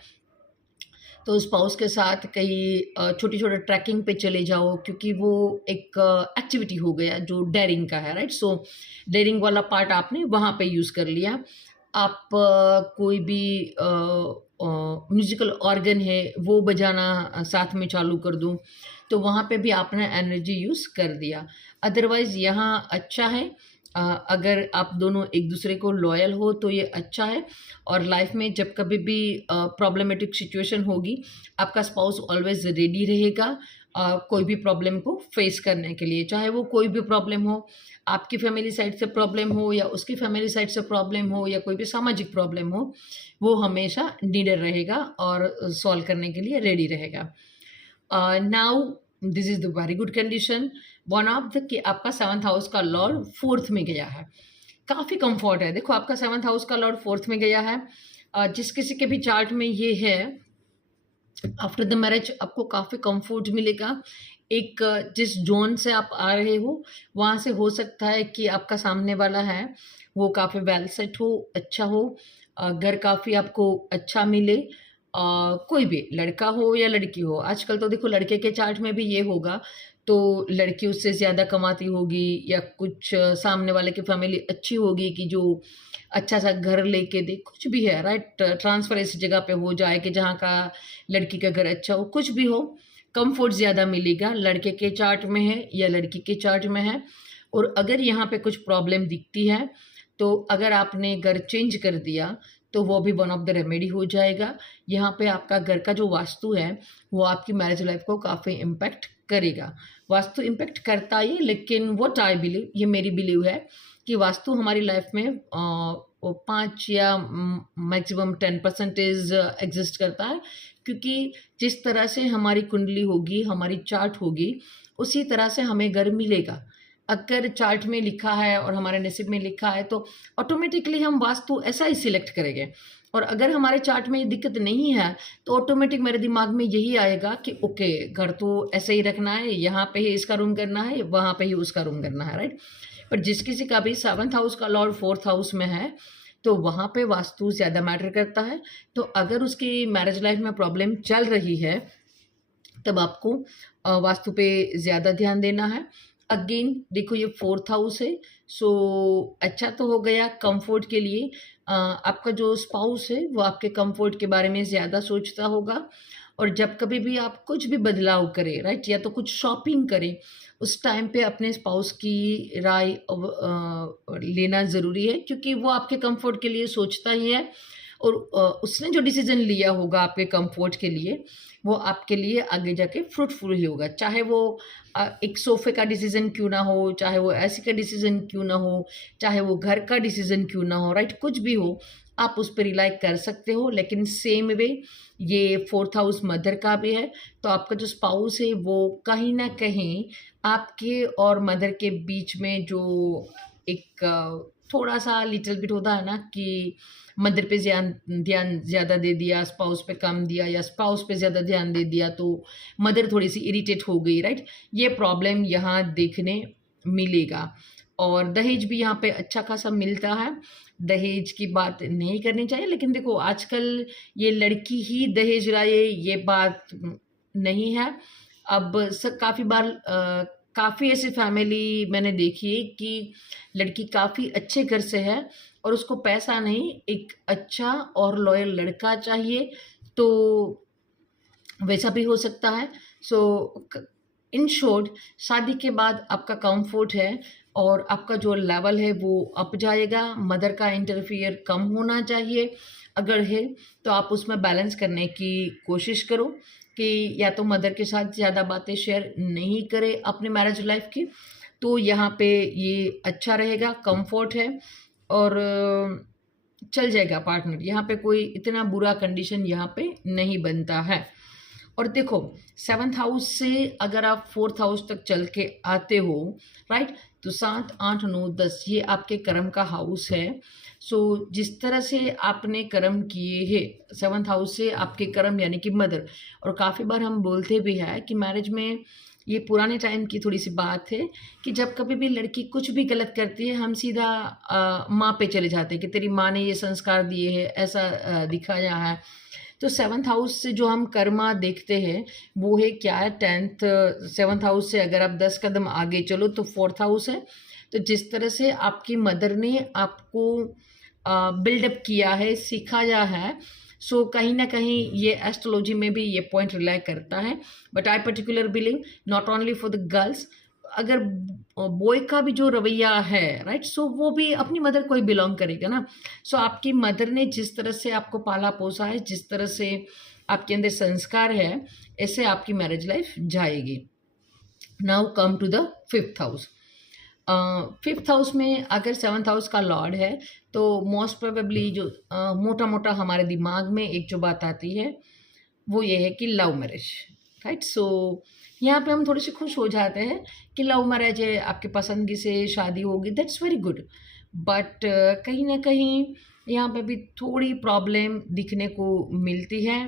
तो स्पाउस के साथ कहीं छोटी छोटे ट्रैकिंग पे चले जाओ, क्योंकि वो एक एक्टिविटी हो गया जो डेयरिंग का है, राइट। सो डेयरिंग वाला पार्ट आपने वहाँ पे यूज़ कर लिया। आप कोई भी म्यूजिकल ऑर्गन है वो बजाना साथ में चालू कर दूँ, तो वहाँ पे भी आपने एनर्जी यूज़ कर दिया। अदरवाइज़ यहाँ अच्छा है, अगर आप दोनों एक दूसरे को लॉयल हो तो ये अच्छा है। और लाइफ में जब कभी भी प्रॉब्लमेटिक सिचुएशन होगी, आपका स्पाउस ऑलवेज रेडी रहेगा कोई भी प्रॉब्लम को फेस करने के लिए, चाहे वो कोई भी प्रॉब्लम हो, आपकी फैमिली साइड से प्रॉब्लम हो या उसकी फैमिली साइड से प्रॉब्लम हो या कोई भी सामाजिक प्रॉब्लम हो, वो हमेशा निडर रहेगा और सॉल्व करने के लिए रेडी रहेगा। Now this is the very good condition, one of the कि आपका 7th हाउस का लॉर्ड 4th में गया है, काफ़ी कंफर्ट है। देखो, आपका 7th हाउस का लॉर्ड 4th में गया है, जिस किसी के भी चार्ट में ये है, आफ्टर द मैरिज आपको काफ़ी कंफर्ट मिलेगा। एक जिस जोन से आप आ रहे हो वहाँ से हो सकता है कि आपका सामने वाला है वो काफ़ी वेल सेट हो, अच्छा हो, घर काफ़ी आपको अच्छा मिले। कोई भी लड़का हो या लड़की हो, आजकल तो देखो लड़के के चार्ट में भी ये होगा तो लड़की उससे ज़्यादा कमाती होगी या कुछ सामने वाले की फैमिली अच्छी होगी कि जो अच्छा सा घर लेके दे, कुछ भी है, राइट। ट्रांसफ़र ऐसी जगह पे हो जाए कि जहाँ का लड़की का घर अच्छा हो, कुछ भी हो, कंफर्ट ज़्यादा मिलेगा, लड़के के चार्ट में है या लड़की के चार्ट में है। और अगर यहाँ पे कुछ प्रॉब्लम दिखती है तो अगर आपने घर चेंज कर दिया तो वो भी वन ऑफ द रेमेडी हो जाएगा। यहाँ पे आपका घर का जो वास्तु है वो आपकी मैरिज लाइफ को काफ़ी इम्पैक्ट करेगा। वास्तु इम्पैक्ट करता ही, लेकिन व्हाट आई बिलीव, ये मेरी बिलीव है कि वास्तु हमारी लाइफ में 5 या मैक्सिमम 10% एग्जिस्ट करता है, क्योंकि जिस तरह से हमारी कुंडली होगी, हमारी चार्ट होगी, उसी तरह से हमें घर मिलेगा। अगर चार्ट में लिखा है और हमारे नसीब में लिखा है तो ऑटोमेटिकली हम वास्तु ऐसा ही सिलेक्ट करेंगे। और अगर हमारे चार्ट में ये दिक्कत नहीं है तो ऑटोमेटिक मेरे दिमाग में यही आएगा कि ओके, घर तो ऐसे ही रखना है, यहाँ पे ही इसका रूम करना है, वहाँ पे ही उसका रूम करना है, राइट। पर जिस किसी का भी 7th हाउस का लॉर्ड 4th हाउस में है तो वहाँ पे वास्तु ज़्यादा मैटर करता है। तो अगर उसकी मैरिज लाइफ में प्रॉब्लम चल रही है तब आपको वास्तु पे ज़्यादा ध्यान देना है। अगेन देखो, ये 4th हाउस है, सो अच्छा तो हो गया कंफर्ट के लिए। आपका जो स्पाउस है वो आपके कंफर्ट के बारे में ज़्यादा सोचता होगा। और जब कभी भी आप कुछ भी बदलाव करें, राइट, या तो कुछ शॉपिंग करें, उस टाइम पे अपने स्पाउस की राय लेना ज़रूरी है, क्योंकि वो आपके कंफर्ट के लिए सोचता ही है। और उसने जो डिसीज़न लिया होगा आपके कंफर्ट के लिए, वो आपके लिए आगे जाके फ्रूटफुल ही होगा। चाहे वो एक सोफ़े का डिसीज़न क्यों ना हो, चाहे वो एसी का डिसीज़न क्यों ना हो, चाहे वो घर का डिसीज़न क्यों ना हो, राइट, कुछ भी हो, आप उस पे रिलाई कर सकते हो। लेकिन सेम वे ये 4th हाउस मदर का भी है, तो आपका जो स्पाउस है वो कहीं न कहीं आपके और मदर के बीच में जो एक थोड़ा-सा लिटिल बिट होता है ना कि मदर पे ध्यान ज़्यादा दे दिया, स्पाउस पे कम दिया, या स्पाउस पे ज़्यादा ध्यान दे दिया तो मदर थोड़ी-सी इरिटेट हो गई, राइट? ये प्रॉब्लम यहाँ देखने मिलेगा। और दहेज भी यहाँ पे अच्छा खासा मिलता है। दहेज की बात नहीं करनी चाहिए, लेकिन देखो आजकल ये लड़की ही दहेज लाए ये बात नहीं है। अब काफ़ी बार काफ़ी ऐसी फैमिली मैंने देखी है कि लड़की काफ़ी अच्छे घर से है और उसको पैसा नहीं, एक अच्छा और लॉयल लड़का चाहिए। तो वैसा भी हो सकता है। सो इन शॉर्ट, शादी के बाद आपका कंफर्ट है और आपका जो लेवल है वो अप जाएगा। मदर का इंटरफियर कम होना चाहिए, अगर है तो आप उसमें बैलेंस करने की कोशिश करो कि या तो मदर के साथ ज़्यादा बातें शेयर नहीं करें अपने मैरिज लाइफ की, तो यहाँ पे ये अच्छा रहेगा, कंफर्ट है और चल जाएगा पार्टनर। यहाँ पे कोई इतना बुरा कंडीशन यहाँ पे नहीं बनता है। और देखो, 7th हाउस से अगर आप 4th हाउस तक चल के आते हो, राइट, तो 7, 8, 9, 10 ये आपके कर्म का हाउस है। सो जिस तरह से आपने कर्म किए हैं 7th हाउस से, आपके कर्म यानी कि मदर। और काफ़ी बार हम बोलते भी हैं कि मैरिज में, ये पुराने टाइम की थोड़ी सी बात है कि जब कभी भी लड़की कुछ भी गलत करती है, हम सीधा माँ पे चले जाते हैं कि तेरी माँ ने ये संस्कार दिए हैं, ऐसा दिखाया है। तो 7th हाउस से जो हम कर्मा देखते हैं वो है क्या है, 7th हाउस से अगर आप 10 कदम आगे चलो तो 4th हाउस है। तो जिस तरह से आपकी मदर ने आपको बिल्डअप किया है, सिखाया है, सो कहीं ना कहीं ये एस्ट्रोलॉजी में भी ये पॉइंट रिलाई करता है। But I particular believe not only for the girls, अगर बॉय का भी जो रवैया है, राइट, सो वो भी अपनी मदर को ही बिलोंग करेगा ना। सो आपकी मदर ने जिस तरह से आपको पाला पोसा है, जिस तरह से आपके अंदर संस्कार है, ऐसे आपकी मैरिज लाइफ जाएगी। Now come to the 5th house. 5th house में अगर 7th हाउस का लॉर्ड है तो मोस्ट प्रोबेबली जो मोटा मोटा हमारे दिमाग में एक जो बात आती है वो ये है कि लव मैरिज, राइट। सो यहाँ पे हम थोड़े से खुश हो जाते हैं कि लव मैरिज है, आपके पसंद की से शादी होगी, दैट्स वेरी गुड। बट कहीं ना कहीं यहाँ पे भी थोड़ी प्रॉब्लम दिखने को मिलती है।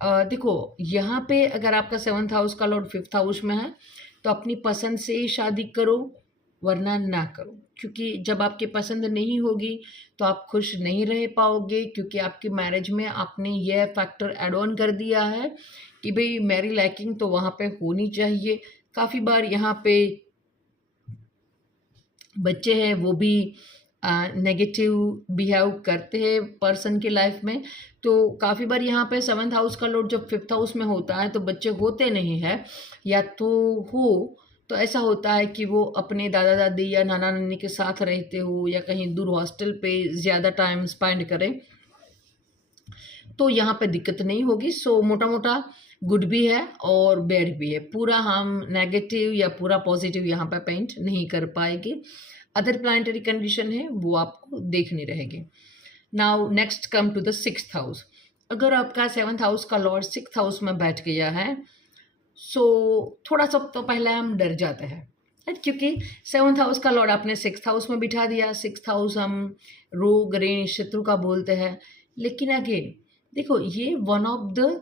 देखो, यहाँ पे अगर आपका 7th हाउस का लॉर्ड 5th हाउस में है तो अपनी पसंद से ही शादी करो, वरना ना करो। क्योंकि जब आपकी पसंद नहीं होगी तो आप खुश नहीं रह पाओगे, क्योंकि आपकी मैरिज में आपने यह फैक्टर ऐड ऑन कर दिया है कि भाई मेरी लाइकिंग तो वहाँ पे होनी चाहिए। काफ़ी बार यहाँ पे बच्चे हैं वो भी नेगेटिव बिहेव करते हैं पर्सन की लाइफ में। तो काफ़ी बार यहाँ पे 7th हाउस का लॉर्ड जब 5th हाउस में होता है तो बच्चे होते नहीं हैं, या तो हो तो ऐसा होता है कि वो अपने दादा दादी या नाना नानी के साथ रहते हो या कहीं दूर हॉस्टल पे ज़्यादा टाइम स्पेंड करें, तो यहाँ पे दिक्कत नहीं होगी। सो मोटा मोटा गुड भी है और बैड भी है, पूरा हम नेगेटिव या पूरा पॉजिटिव यहाँ पे पेंट नहीं कर पाएंगे। अदर प्लानिटरी कंडीशन है वो आपको देखनी रहेगी। Now next come to the 6th house. अगर आपका 7th हाउस का लॉर्ड 6th हाउस में बैठ गया है, सो थोड़ा सा तो पहले हम डर जाते हैं, राइट, क्योंकि 7th हाउस का लॉर्ड आपने 6th हाउस में बिठा दिया। 6th हाउस हम रोग ऋण शत्रु का बोलते हैं, लेकिन अगेन देखो ये वन ऑफ द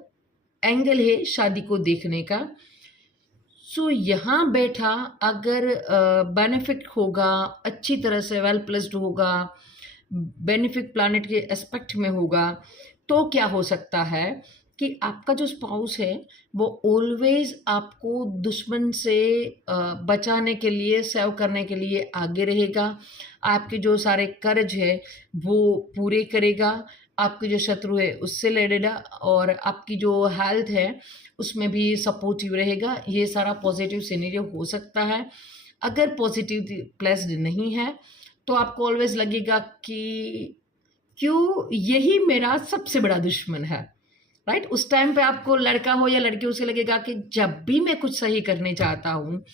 एंगल है शादी को देखने का। सो यहाँ बैठा अगर बेनिफिट होगा, अच्छी तरह से वेल प्लेस्ड होगा, बेनिफिट प्लानिट के एस्पेक्ट में होगा, तो क्या हो सकता है कि आपका जो स्पाउस है वो ऑलवेज आपको दुश्मन से बचाने के लिए, सेव करने के लिए आगे रहेगा। आपके जो सारे कर्ज है वो पूरे करेगा, आपके जो शत्रु है उससे लड़ेगा, और आपकी जो हेल्थ है उसमें भी सपोर्टिव रहेगा। ये सारा पॉजिटिव सिनेरियो हो सकता है। अगर पॉजिटिव प्लेस्ड नहीं है तो आपको ऑलवेज लगेगा कि क्यों यही मेरा सबसे बड़ा दुश्मन है, राइट। उस टाइम पे आपको लड़का हो या लड़की, उसे लगेगा कि जब भी मैं कुछ सही करने चाहता हूँ,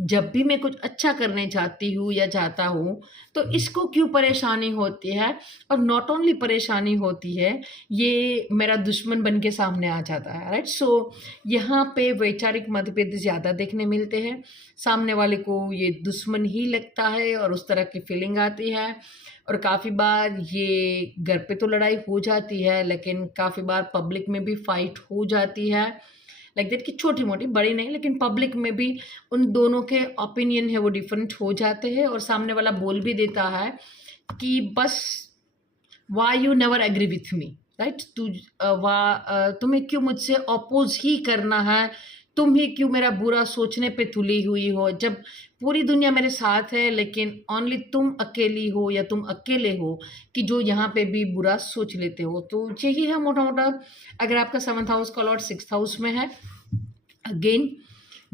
जब भी मैं कुछ अच्छा करने चाहती हूँ या चाहता हूँ, तो इसको क्यों परेशानी होती है। और नॉट ओनली परेशानी होती है, ये मेरा दुश्मन बन के सामने आ जाता है, राइट। सो यहाँ पे वैचारिक मतभेद ज़्यादा देखने मिलते हैं, सामने वाले को ये दुश्मन ही लगता है और उस तरह की फीलिंग आती है। और काफ़ी बार ये घर पे तो लड़ाई हो जाती है, लेकिन काफ़ी बार पब्लिक में भी फाइट हो जाती है, लाइक दैट, कि छोटी मोटी, बड़ी नहीं, लेकिन पब्लिक में भी उन दोनों के ओपिनियन है वो डिफरेंट हो जाते हैं। और सामने वाला बोल भी देता है कि बस why you never agree with me, right, तुम्हें क्यों मुझसे अपोज ही करना है, तुम ही क्यों मेरा बुरा सोचने पे तुली हुई हो, जब पूरी दुनिया मेरे साथ है लेकिन ओनली तुम अकेली हो या तुम अकेले हो कि जो यहाँ पे भी बुरा सोच लेते हो। तो यही है मोटा मोटा। अगर आपका 7th हाउस का लॉर्ड 6th हाउस में है, अगेन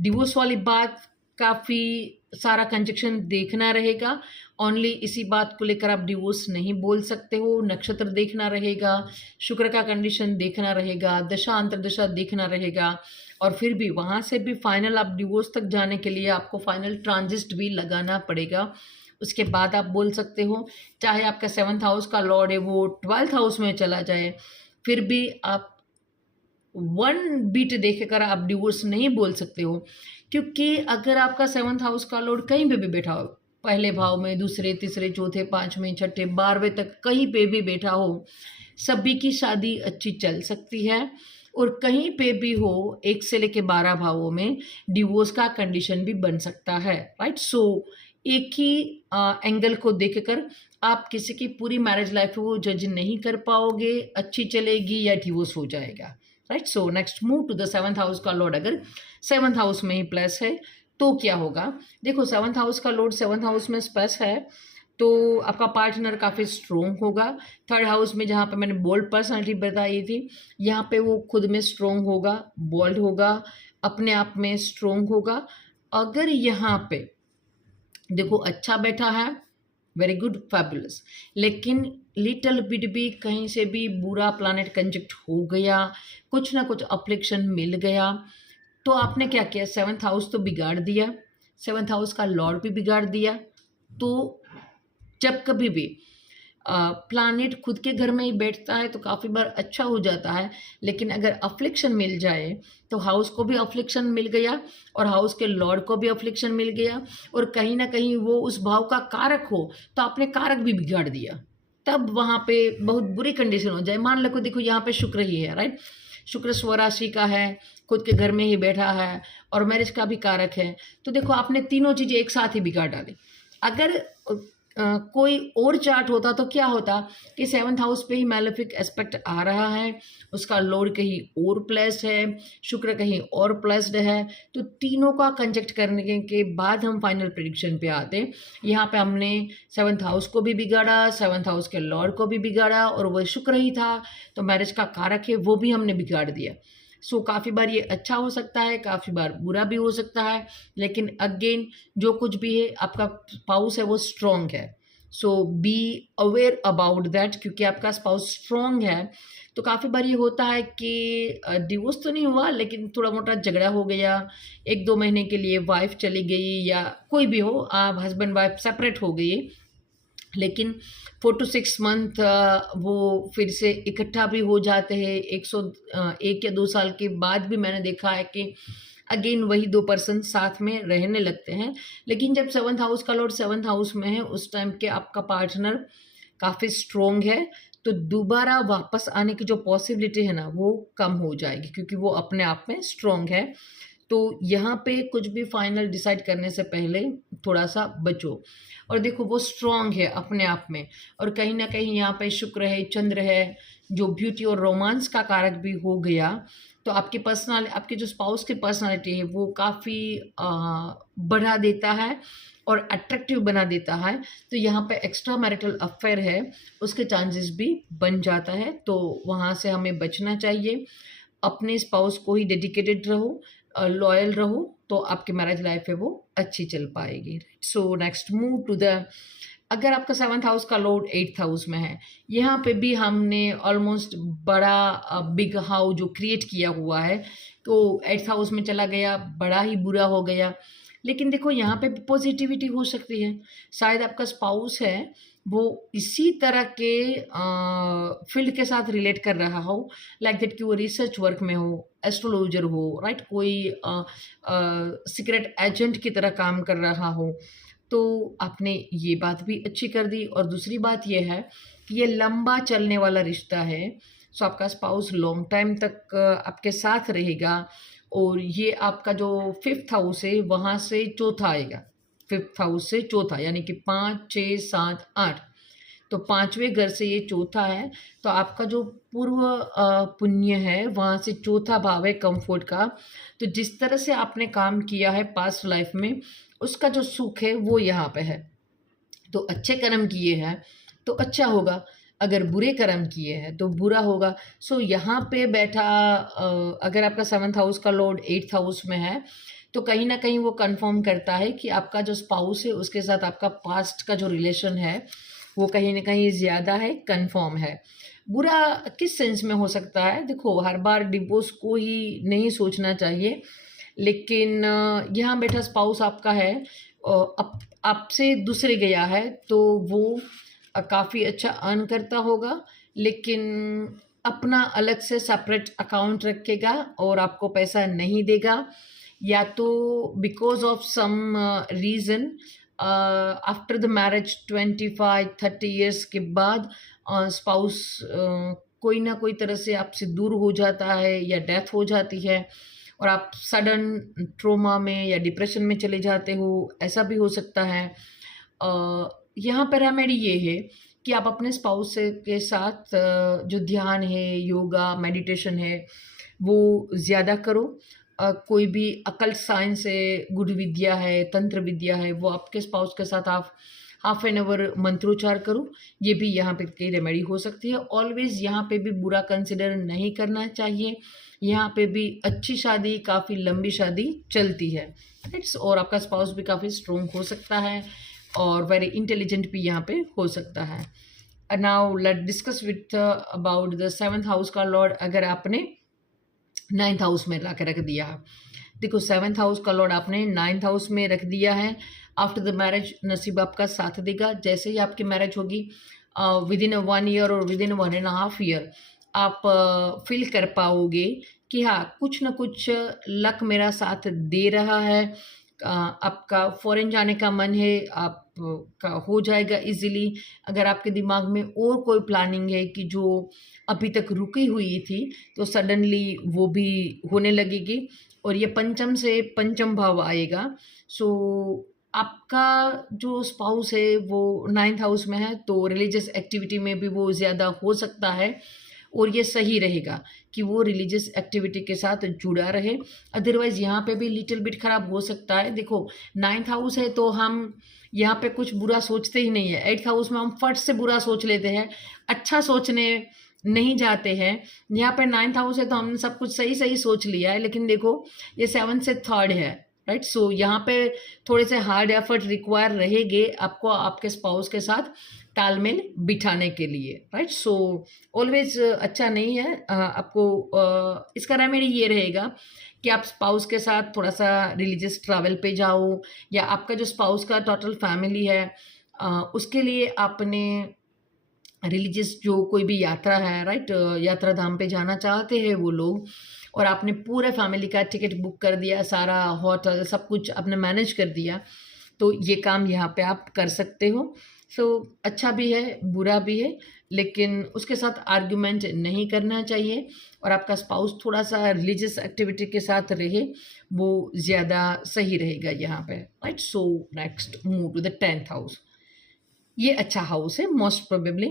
डिवोर्स वाली बात काफ़ी सारा कंजक्शन देखना रहेगा। ओनली इसी बात को लेकर आप डिवोर्स नहीं बोल सकते हो। नक्षत्र देखना रहेगा, शुक्र का कंडीशन देखना रहेगा, दशा अंतर्दशा देखना रहेगा, और फिर भी वहाँ से भी फाइनल आप डिवोर्स तक जाने के लिए आपको फाइनल ट्रांजिट भी लगाना पड़ेगा। उसके बाद आप बोल सकते हो। चाहे आपका 7th हाउस का लॉर्ड है वो 12th हाउस में चला जाए, फिर भी आप वन बीट देखकर आप डिवोर्स नहीं बोल सकते हो। क्योंकि अगर आपका 7th हाउस का लॉर्ड कहीं पे भी बैठा हो, पहले भाव में, दूसरे, तीसरे, चौथे, पांचवें, छठे, 12वें तक कहीं पे भी बैठा हो, सभी की शादी अच्छी चल सकती है। और कहीं पे भी हो 1 से लेके 12 भावों में डिवोर्स का कंडीशन भी बन सकता है, राइट। सो एक ही एंगल को देखकर आप किसी की पूरी मैरिज लाइफ को जज नहीं कर पाओगे, अच्छी चलेगी या डिवोर्स हो जाएगा, right. So next move to the 7th house का लॉर्ड अगर 7th हाउस में ही प्लस है तो क्या होगा। देखो 7th हाउस का लॉर्ड 7th हाउस में प्लस है तो आपका पार्टनर काफ़ी स्ट्रोंग होगा। 3rd हाउस में जहाँ पे मैंने बोल्ड पर्सनालिटी बताई थी, यहाँ पे वो खुद में स्ट्रोंग होगा, बोल्ड होगा, अपने आप में स्ट्रोंग होगा। अगर यहाँ पे देखो अच्छा बैठा है, वेरी गुड, फैबुलस, लेकिन लिटल बिट भी कहीं से भी बुरा प्लानेट कंजक्ट हो गया, कुछ ना कुछ अफ्लिक्शन मिल गया, तो आपने क्या किया, 7th हाउस तो बिगाड़ दिया, 7th हाउस का लॉर्ड भी बिगाड़ दिया। तो जब कभी भी प्लानेट खुद के घर में ही बैठता है तो काफ़ी बार अच्छा हो जाता है, लेकिन अगर अफ्लिक्शन मिल जाए तो हाउस को भी अफ्लिक्शन मिल गया और हाउस के लॉर्ड को भी अफ्लिक्शन मिल गया, और कहीं ना कहीं वो उस भाव का कारक हो तो आपने कारक भी बिगाड़ दिया, तब वहाँ पे बहुत बुरी कंडीशन हो जाए। मान लो देखो यहाँ पे शुक्र ही है, राइट, शुक्र स्वराशि का है, खुद के घर में ही बैठा है और मैरिज का भी कारक है, तो देखो आपने तीनों चीज़ें एक साथ ही बिगाड़ डाली। अगर कोई और चार्ट होता तो क्या होता कि 7th हाउस पे ही मैलेफिक एस्पेक्ट आ रहा है, उसका लॉर्ड कहीं और प्लेस्ड है, शुक्र कहीं और प्लेस्ड है, तो तीनों का कंजक्ट करने के बाद हम फाइनल प्रेडिक्शन पे आते हैं। यहाँ पे हमने 7th हाउस को भी बिगाड़ा, 7th हाउस के लॉर्ड को भी बिगाड़ा, और वह शुक्र ही था तो मैरिज का कारक है वो भी हमने बिगाड़ दिया। सो काफ़ी बार ये अच्छा हो सकता है, काफ़ी बार बुरा भी हो सकता है, लेकिन अगेन जो कुछ भी है आपका स्पाउस है वो स्ट्रॉन्ग है। सो बी अवेयर अबाउट दैट, क्योंकि आपका स्पाउस स्ट्रॉन्ग है तो काफ़ी बार ये होता है कि डिवोर्स तो नहीं हुआ लेकिन थोड़ा मोटा झगड़ा हो गया, 1-2 महीने के लिए वाइफ चली गई या कोई भी हो, आप हस्बैंड वाइफ सेपरेट हो गई, लेकिन 4 to 6 मंथ वो फिर से इकट्ठा भी हो जाते हैं। 1 या 2 साल के बाद भी मैंने देखा है कि अगेन वही 2 पर्सन साथ में रहने लगते हैं। लेकिन जब 7th हाउस का लॉर्ड 7th हाउस में है उस टाइम के आपका पार्टनर काफ़ी स्ट्रोंग है, तो दोबारा वापस आने की जो पॉसिबिलिटी है ना वो कम हो जाएगी, क्योंकि वो अपने आप में स्ट्रोंग है। तो यहाँ पे कुछ भी फाइनल डिसाइड करने से पहले थोड़ा सा बचो। और देखो वो स्ट्रॉन्ग है अपने आप में, और कहीं ना कहीं यहाँ पे शुक्र है, चंद्र है, जो ब्यूटी और रोमांस का कारक भी हो गया, तो आपकी पर्सनल, आपके जो स्पाउस की पर्सनालिटी है वो काफ़ी बढ़ा देता है और अट्रैक्टिव बना देता है। तो यहाँ पे एक्स्ट्रा मैरिटल अफेयर है उसके चांसेस भी बन जाता है, तो वहाँ से हमें बचना चाहिए। अपने स्पाउस को ही डेडिकेटेड रहो, लॉयल रहो, तो आपकी मैरिज लाइफ है वो अच्छी चल पाएगी। So next move to the, अगर आपका 7th हाउस का लॉर्ड 8th हाउस में है, यहाँ पे भी हमने ऑलमोस्ट बड़ा बिग हाउस जो क्रिएट किया हुआ है, तो 8th हाउस में चला गया, बड़ा ही बुरा हो गया। लेकिन देखो यहाँ पे पॉजिटिविटी हो सकती है, शायद आपका स्पाउस है वो इसी तरह के फील्ड के साथ रिलेट कर रहा हो, लाइक दैट कि वो रिसर्च वर्क में हो, एस्ट्रोलॉजर हो, राइट, कोई सीक्रेट एजेंट की तरह काम कर रहा हो, तो आपने ये बात भी अच्छी कर दी। और दूसरी बात ये है कि ये लंबा चलने वाला रिश्ता है, सो आपका स्पाउस लॉन्ग टाइम तक आपके साथ रहेगा। और ये आपका जो 5th हाउस है वहाँ से चौथा आएगा, 5th हाउस से चौथा, यानी कि 5, 6, 7, 8, तो 5वें घर से ये चौथा है, तो आपका जो पूर्व पुण्य है वहाँ से चौथा भाव है कंफर्ट का। तो जिस तरह से आपने काम किया है पास्ट लाइफ में, उसका जो सुख है वो यहाँ पे है। तो अच्छे कर्म किए हैं तो अच्छा होगा, अगर बुरे कर्म किए हैं तो बुरा होगा। सो यहाँ पे बैठा अगर आपका 7th हाउस का लॉर्ड 8th हाउस में है, तो कहीं ना कहीं वो कंफर्म करता है कि आपका जो स्पाउस है उसके साथ आपका पास्ट का जो रिलेशन है वो कहीं ना कहीं ज़्यादा है, कंफर्म है। बुरा किस सेंस में हो सकता है? देखो, हर बार डिवोर्स को ही नहीं सोचना चाहिए, लेकिन यहाँ बैठा स्पाउस आपका है, आपसे दूसरे गया है, तो वो काफ़ी अच्छा अर्न करता होगा, लेकिन अपना अलग से सेपरेट अकाउंट रखेगा और आपको पैसा नहीं देगा, या तो because of some reason after the marriage 25-30 years के बाद स्पाउस कोई ना कोई तरह से आपसे दूर हो जाता है या डेथ हो जाती है और आप सडन ट्रोमा में या डिप्रेशन में चले जाते हो, ऐसा भी हो सकता है। यहाँ पर रेमेडी ये है कि आप अपने स्पाउस के साथ जो ध्यान है, योगा, मेडिटेशन है, वो ज़्यादा करो। कोई भी अकल्ट साइंस है, गुड विद्या है, तंत्र विद्या है, वो आपके स्पाउस के साथ आप हाफ एन आवर मंत्रोच्चार करो। ये भी यहाँ पे की रेमेडी हो सकती है। ऑलवेज यहाँ पे भी बुरा कंसिडर नहीं करना चाहिए। यहाँ पे भी अच्छी शादी, काफ़ी लंबी शादी चलती है, राइट्स। और आपका स्पाउस भी काफ़ी स्ट्रोंग हो सकता है और वेरी इंटेलिजेंट भी यहाँ पे हो सकता है। Now let discuss with about the 7th house का लॉर्ड अगर आपने 9th हाउस में ला के रख दिया है। देखो, 7th हाउस का लॉर्ड आपने 9th हाउस में रख दिया है। आफ्टर द मैरिज नसीब आपका साथ देगा। जैसे ही आपकी मैरिज होगी, विद इन 1 ईयर और विद इन 1.5 ईयर आप फील कर पाओगे कि हाँ, कुछ ना कुछ लक मेरा साथ दे रहा है। आपका फॉरेन जाने का मन है, आप का हो जाएगा इजीली। अगर आपके दिमाग में और कोई प्लानिंग है कि जो अभी तक रुकी हुई थी, तो सडनली वो भी होने लगेगी। और ये पंचम से पंचम भाव आएगा। सो आपका जो स्पाउस है वो 9th हाउस में है, तो रिलीजियस एक्टिविटी में भी वो ज़्यादा हो सकता है और ये सही रहेगा कि वो रिलीजियस एक्टिविटी के साथ जुड़ा रहे। अदरवाइज़ यहाँ पे भी लिटिल बिट खराब हो सकता है। देखो, 9th हाउस है तो हम यहाँ पे कुछ बुरा सोचते ही नहीं है। 8th हाउस में हम फट से बुरा सोच लेते हैं, अच्छा सोचने नहीं जाते हैं। यहाँ पे 9th हाउस है तो हमने सब कुछ सही सही सोच लिया है, लेकिन देखो ये 7 से 3rd है, राइट। सो यहाँ पे थोड़े से हार्ड एफर्ट रिक्वायर रहेंगे आपको आपके स्पाउस के साथ तालमेल बिठाने के लिए, राइट। सो ऑलवेज अच्छा नहीं है। आपको इसका रेमेडी ये रहेगा कि आप स्पाउस के साथ थोड़ा सा रिलीजियस ट्रैवल पे जाओ, या आपका जो स्पाउस का टोटल फैमिली है उसके लिए आपने रिलीजियस जो कोई भी यात्रा है, राइट, यात्रा धाम पे जाना चाहते हैं वो लोग, और आपने पूरे फैमिली का टिकट बुक कर दिया, सारा होटल सब कुछ आपने मैनेज कर दिया, तो ये काम यहाँ पे आप कर सकते हो। सो अच्छा भी है, बुरा भी है, लेकिन उसके साथ आर्ग्यूमेंट नहीं करना चाहिए। और आपका स्पाउस थोड़ा सा रिलीजियस एक्टिविटी के साथ रहे, वो ज़्यादा सही रहेगा यहाँ पे, right. So next move to the 10th house. ये अच्छा हाउस है मोस्ट प्रोबेबली,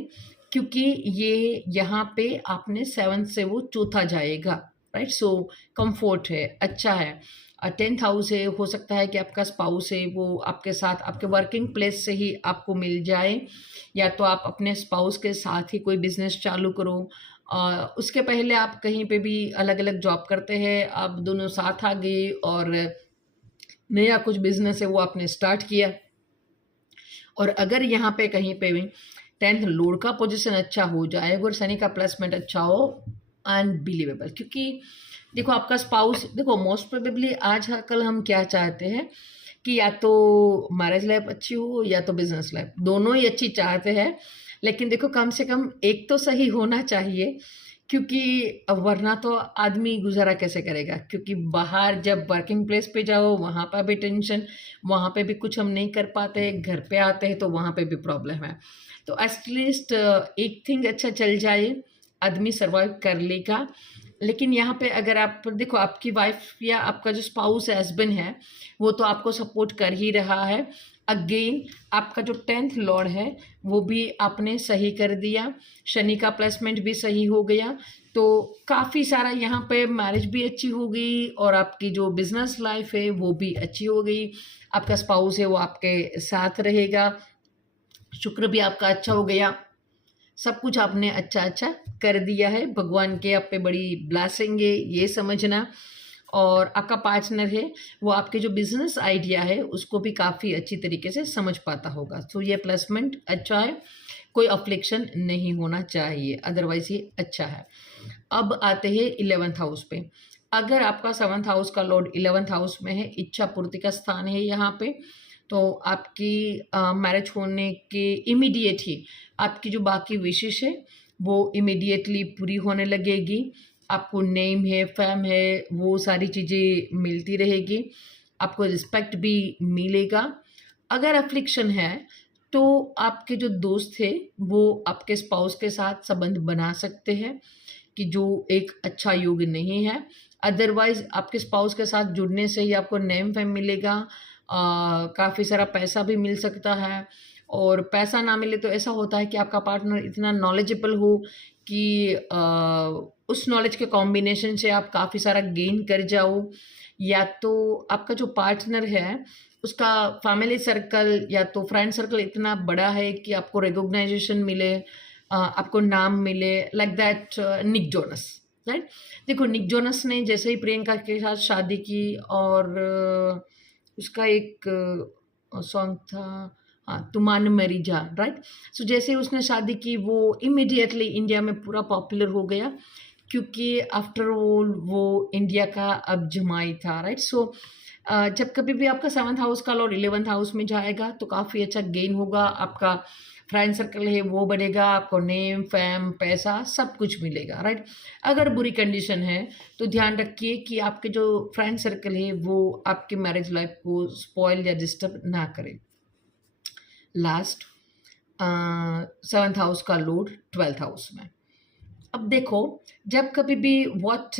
क्योंकि ये यहाँ पे आपने 7th से वो चौथा जाएगा, राइट। सो कंफर्ट है, अच्छा है। 10th हाउस है, हो सकता है कि आपका स्पाउस है वो आपके साथ आपके वर्किंग प्लेस से ही आपको मिल जाए, या तो आप अपने स्पाउस के साथ ही कोई बिजनेस चालू करो। उसके पहले आप कहीं पे भी अलग अलग जॉब करते हैं, आप दोनों साथ आ गए और नया कुछ बिजनेस है वो आपने स्टार्ट किया। और अगर यहाँ पे कहीं पे भी 10th लॉर्ड का पोजीशन अच्छा हो जाए और शनि का प्लेसमेंट अच्छा हो, अनबिलीवेबल। क्योंकि देखो आपका स्पाउस, देखो मोस्ट प्रोबेबली आज कल हम क्या चाहते हैं कि या तो मैरिज लाइफ अच्छी हो या तो बिजनेस लाइफ, दोनों ही अच्छी चाहते हैं, लेकिन देखो कम से कम एक तो सही होना चाहिए, क्योंकि वरना तो आदमी गुजारा कैसे करेगा। क्योंकि बाहर जब वर्किंग प्लेस पे जाओ वहाँ पर भी टेंशन, वहाँ पे भी कुछ हम नहीं कर पाते, घर पे आते हैं तो वहाँ पे भी प्रॉब्लम है। तो एटलीस्ट एक थिंग अच्छा चल जाए, आदमी सर्वाइव कर लेगा। लेकिन यहाँ पे अगर आप देखो, आपकी वाइफ या आपका जो स्पाउस है, हस्बैंड है, वो तो आपको सपोर्ट कर ही रहा है, अगेन आपका जो 10th लॉर्ड है वो भी आपने सही कर दिया, शनि का प्लेसमेंट भी सही हो गया, तो काफ़ी सारा यहाँ पे मैरिज भी अच्छी हो गई और आपकी जो बिजनेस लाइफ है वो भी अच्छी हो गई। आपका स्पाउस है वो आपके साथ रहेगा, शुक्र भी आपका अच्छा हो गया, सब कुछ आपने अच्छा अच्छा कर दिया है। भगवान के आप पे बड़ी ब्लेसिंग है ये समझना। और आपका पार्टनर है वो आपके जो बिजनेस आइडिया है उसको भी काफ़ी अच्छी तरीके से समझ पाता होगा। तो ये प्लेसमेंट अच्छा है, कोई अफ्लिक्शन नहीं होना चाहिए, अदरवाइज ये अच्छा है। अब आते हैं 11th हाउस पे। अगर आपका 7th हाउस का लॉर्ड 11th हाउस में है, इच्छा पूर्ति का स्थान है यहाँ पे, तो आपकी मैरिज होने के इमीडिएट ही आपकी जो बाकी विशेष है वो इमीडिएटली पूरी होने लगेगी। आपको नेम है, फेम है, वो सारी चीज़ें मिलती रहेगी, आपको रिस्पेक्ट भी मिलेगा। अगर अफ्लिक्शन है तो आपके जो दोस्त थे वो आपके स्पाउस के साथ संबंध बना सकते हैं कि जो एक अच्छा योग नहीं है। अदरवाइज आपके स्पाउस के साथ जुड़ने से ही आपको नेम फेम मिलेगा, काफ़ी सारा पैसा भी मिल सकता है। और पैसा ना मिले तो ऐसा होता है कि आपका पार्टनर इतना नॉलेजेबल हो कि उस नॉलेज के कॉम्बिनेशन से आप काफ़ी सारा गेन कर जाओ, या तो आपका जो पार्टनर है उसका फैमिली सर्कल या तो फ्रेंड सर्कल इतना बड़ा है कि आपको रिकॉग्नाइजेशन मिले, आपको नाम मिले, like that Nick Jonas, right. देखो निक जोनस ने जैसे ही प्रियंका के साथ शादी की और उसका एक सॉन्ग था, हाँ तुमान मरी जा, राइट। सो जैसे ही उसने शादी की वो इमीडिएटली इंडिया में पूरा पॉपुलर हो गया, क्योंकि आफ्टर ऑल वो इंडिया का अब जमाई था, राइट। सो जब कभी भी आपका 7th हाउस का लॉर्ड 11th हाउस में जाएगा तो काफ़ी अच्छा गेन होगा, आपका फ्रेंड सर्कल है वो बढ़ेगा, आपको नेम फेम पैसा सब कुछ मिलेगा, राइट। अगर बुरी कंडीशन है तो ध्यान रखिए कि आपके जो फ्रेंड सर्कल है वो आपकी मैरिज लाइफ को स्पॉइल या डिस्टर्ब ना करे। लास्ट 7th हाउस का लॉर्ड 12th हाउस में। अब देखो जब कभी भी व्हाट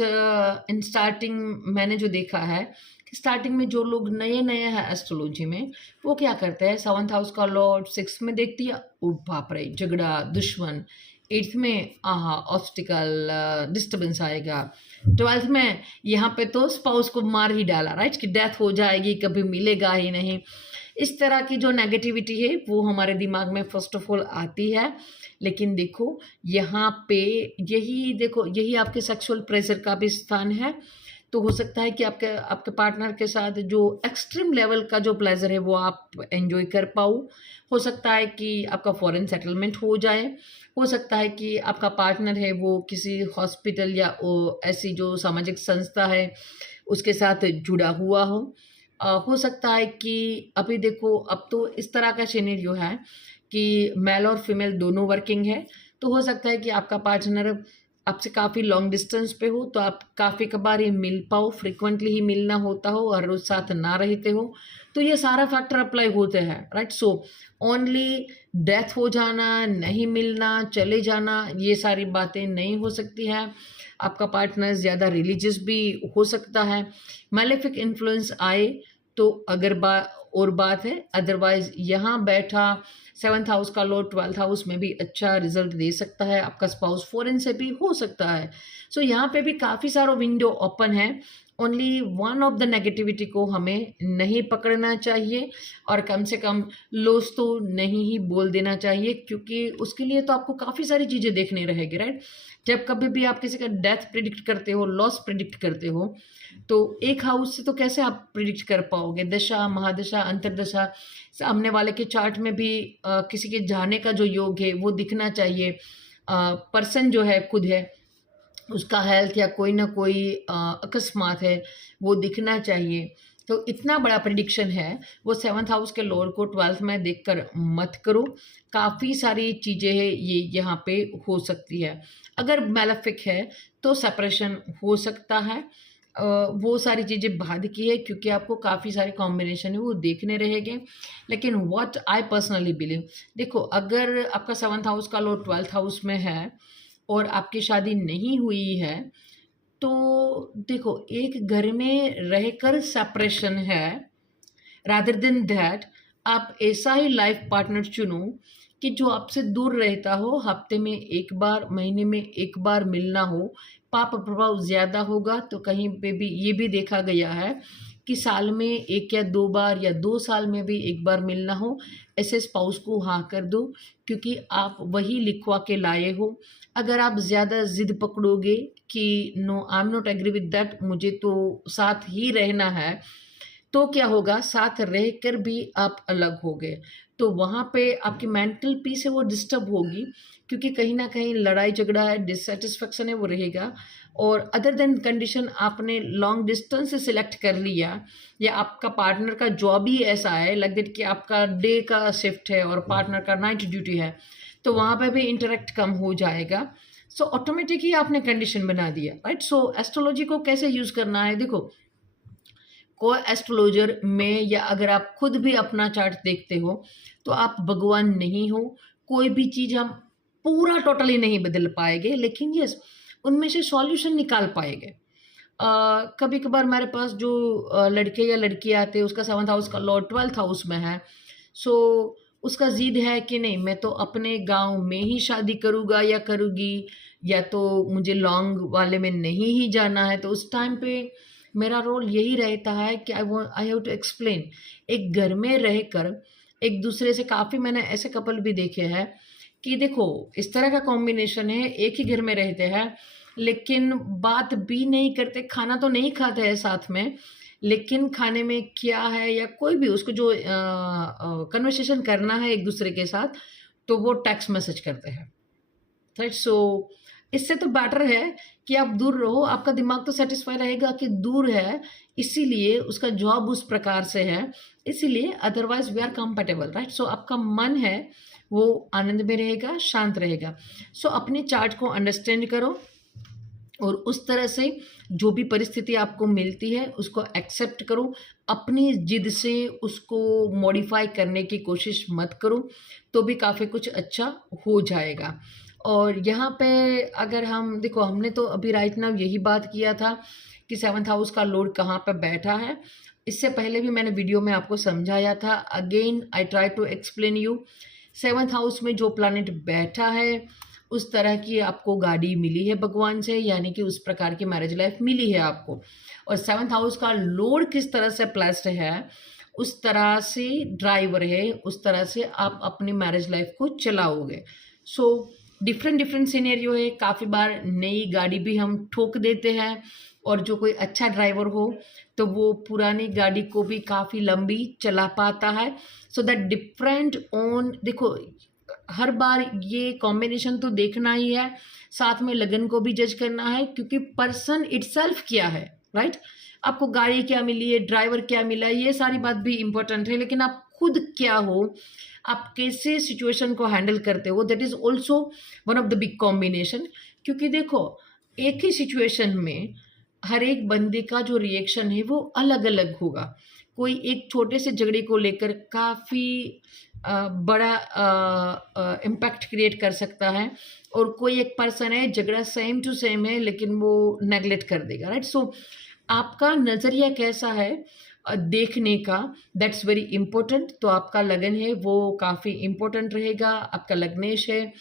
इन स्टार्टिंग मैंने जो देखा है कि स्टार्टिंग में जो लोग नए नए हैं एस्ट्रोलॉजी में वो क्या करते हैं, 7th हाउस का लॉर्ड 6 में देखती है, ओ बाप रे झगड़ा दुश्मन, 8th में आहा ऑब्स्टिकल डिस्टर्बेंस आएगा, 12th में यहाँ पे तो स्पाउस को मार ही डाला, राइट, कि डेथ हो जाएगी, कभी मिलेगा ही नहीं। इस तरह की जो नेगेटिविटी है वो हमारे दिमाग में फर्स्ट ऑफ ऑल आती है। लेकिन देखो यहाँ पे यही देखो यही आपके सेक्सुअल प्रेशर का भी स्थान है, तो हो सकता है कि आपके आपके पार्टनर के साथ जो एक्सट्रीम लेवल का जो प्लेजर है वो आप एंजॉय कर पाओ। हो सकता है कि आपका फॉरेन सेटलमेंट हो जाए, हो सकता है कि आपका पार्टनर है वो किसी हॉस्पिटल या ऐसी जो सामाजिक संस्था है उसके साथ जुड़ा हुआ हो सकता है कि अभी देखो अब तो इस तरह का सिनेरियो है कि मेल और फीमेल दोनों वर्किंग है, तो हो सकता है कि आपका पार्टनर आपसे काफ़ी लॉन्ग डिस्टेंस पे हो तो आप काफ़ी कबार ही मिल पाओ, फ्रिक्वेंटली ही मिलना होता हो, हर रोज साथ ना रहते हो, तो ये सारा फैक्टर अप्लाई होते हैं, राइट। सो ओनली डेथ हो जाना, नहीं मिलना, चले जाना, ये सारी बातें नहीं हो सकती हैं। आपका पार्टनर ज़्यादा रिलीजियस भी हो सकता है, मैलेफिक इन्फ्लुएंस आए तो अगर और बात है, अदरवाइज यहाँ बैठा 7th हाउस का लॉर्ड 12th हाउस में भी अच्छा रिजल्ट दे सकता है, आपका स्पाउस फॉरेन से भी हो सकता है। सो यहाँ पे भी काफ़ी सारा विंडो ओपन है, only one of the negativity को हमें नहीं पकड़ना चाहिए और कम से कम लॉस तो नहीं ही बोल देना चाहिए, क्योंकि उसके लिए तो आपको काफ़ी सारी चीज़ें देखनी रहेगी, राइट। जब कभी भी आप किसी का डेथ प्रिडिक्ट करते हो, लॉस प्रिडिक्ट करते हो, तो एक हाउस से तो कैसे आप प्रिडिक्ट कर पाओगे, दशा महादशा अंतरदशा, सामने वाले के चार्ट में भी किसी के जाने का जो योग है वो दिखना चाहिए, पर्सन जो है खुद है उसका हेल्थ या कोई ना कोई अकस्मात है वो दिखना चाहिए। तो इतना बड़ा प्रिडिक्शन है वो 7th हाउस के लॉर्ड को 12th में देखकर मत करो, काफ़ी सारी चीज़ें हैं ये यहाँ पे हो सकती है। अगर मैलेफिक है तो सेपरेशन हो सकता है, वो सारी चीज़ें बाद की है क्योंकि आपको काफ़ी सारे कॉम्बिनेशन है वो देखने रहेंगे। लेकिन व्हाट आई पर्सनली बिलीव, देखो अगर आपका 7th हाउस का लॉर्ड 12th हाउस में है और आपकी शादी नहीं हुई है तो देखो एक घर में रहकर सेपरेशन है, रादर देन दैट आप ऐसा ही लाइफ पार्टनर चुनो कि जो आपसे दूर रहता हो, हफ्ते में 1 बार, महीने में 1 बार मिलना हो। पाप प्रभाव ज़्यादा होगा तो कहीं पे भी ये भी देखा गया है कि साल में 1 या 2 बार या 2 साल में भी 1 बार मिलना हो, ऐसे स्पाउस को हाँ कर दो, क्योंकि आप वही लिखवा के लाए हो। अगर आप ज़्यादा ज़िद पकड़ोगे कि no I am not agree with that, मुझे तो साथ ही रहना है, तो क्या होगा, साथ रहकर भी आप अलग हो गए, तो वहाँ पे आपकी मेंटल पीस है वो डिस्टर्ब होगी, क्योंकि कहीं न कहीं लड़ाई झगड़ा है, डिससैटिस्फैक्शन है वो रहेगा। और अदर देन कंडीशन आपने लॉन्ग डिस्टेंस से सिलेक्ट कर लिया, या आपका पार्टनर का जॉब ही ऐसा है लाइक दैट कि आपका डे का शिफ्ट है और पार्टनर का नाइट ड्यूटी है, तो वहाँ पे भी इंटरेक्ट कम हो जाएगा। सो ऑटोमेटिक ही आपने कंडीशन बना दिया, राइट। सो एस्ट्रोलॉजी को कैसे यूज़ करना है, देखो कोई एस्ट्रोलॉजर में, या अगर आप खुद भी अपना चार्ट देखते हो तो आप भगवान नहीं हो। कोई भी चीज़ हम पूरा टोटली नहीं बदल पाएंगे, लेकिन यस उनमें से सॉल्यूशन निकाल पाएंगे। कभी कभार हमारे पास जो लड़के या लड़की आते हैं, उसका 7th हाउस का लॉर्ड 12th हाउस में है, सो उसका जिद है कि नहीं मैं तो अपने गांव में ही शादी करूँगा या करूँगी, या तो मुझे लॉन्ग वाले में नहीं ही जाना है। तो उस टाइम पे मेरा रोल यही रहता है कि आई हैव टू एक्सप्लेन। एक घर में रहकर एक दूसरे से, काफ़ी मैंने ऐसे कपल भी देखे हैं कि देखो इस तरह का कॉम्बिनेशन है, एक ही घर में रहते हैं लेकिन बात भी नहीं करते, खाना तो नहीं खाते हैं साथ में, लेकिन खाने में क्या है या कोई भी उसको जो कन्वर्सेशन करना है एक दूसरे के साथ, तो वो टेक्स्ट मैसेज करते हैं, राइट। सो इससे तो बेटर है कि आप दूर रहो, आपका दिमाग तो सेटिस्फाई रहेगा कि दूर है, इसीलिए उसका जॉब उस प्रकार से है, इसीलिए otherwise we are compatible, right. So आपका मन है वो आनंद में रहेगा, शांत रहेगा। सो अपने चार्ट को अंडरस्टैंड करो और उस तरह से जो भी परिस्थिति आपको मिलती है उसको एक्सेप्ट करो। अपनी जिद से उसको मॉडिफाई करने की कोशिश मत करो, तो भी काफ़ी कुछ अच्छा हो जाएगा। और यहाँ पे अगर हम देखो, हमने तो अभी राइट नाउ यही बात किया था कि 7th हाउस का लॉर्ड कहाँ पे बैठा है। इससे पहले भी मैंने वीडियो में आपको समझाया था, again I try to explain you. 7th house में जो प्लैनेट बैठा है उस तरह की आपको गाड़ी मिली है भगवान से, यानी कि उस प्रकार की मैरिज लाइफ मिली है आपको। और 7th हाउस का लॉर्ड किस तरह से प्लेस्ड है, उस तरह से ड्राइवर है, उस तरह से आप अपनी मैरिज लाइफ को चलाओगे। सो डिफरेंट डिफरेंट सिनेरियो है। काफ़ी बार नई गाड़ी भी हम ठोक देते हैं, और जो कोई अच्छा ड्राइवर हो तो वो पुरानी गाड़ी को भी काफ़ी लंबी चला पाता है। सो दैट डिफरेंट ऑन, देखो हर बार ये कॉम्बिनेशन तो देखना ही है, साथ में लगन को भी जज करना है, क्योंकि पर्सन इटसेल्फ क्या है, राइट। आपको गाड़ी क्या मिली है, ड्राइवर क्या मिला है, ये सारी बात भी इम्पोर्टेंट है, लेकिन आप खुद क्या हो, आप कैसे सिचुएशन को हैंडल करते हो, that is also one of the big combination. क्योंकि देखो एक ही सिचुएशन में हर एक बंदे का जो रिएक्शन है वो अलग अलग होगा। कोई एक छोटे से झगड़े को लेकर काफ़ी बड़ा इम्पैक्ट क्रिएट कर सकता है, और कोई एक पर्सन है झगड़ा सेम टू सेम है लेकिन वो नेगलेक्ट कर देगा, राइट। सो आपका नज़रिया कैसा है देखने का, दैट्स वेरी इम्पोर्टेंट। तो आपका लगन है वो काफ़ी इम्पोर्टेंट रहेगा, आपका लग्नेश है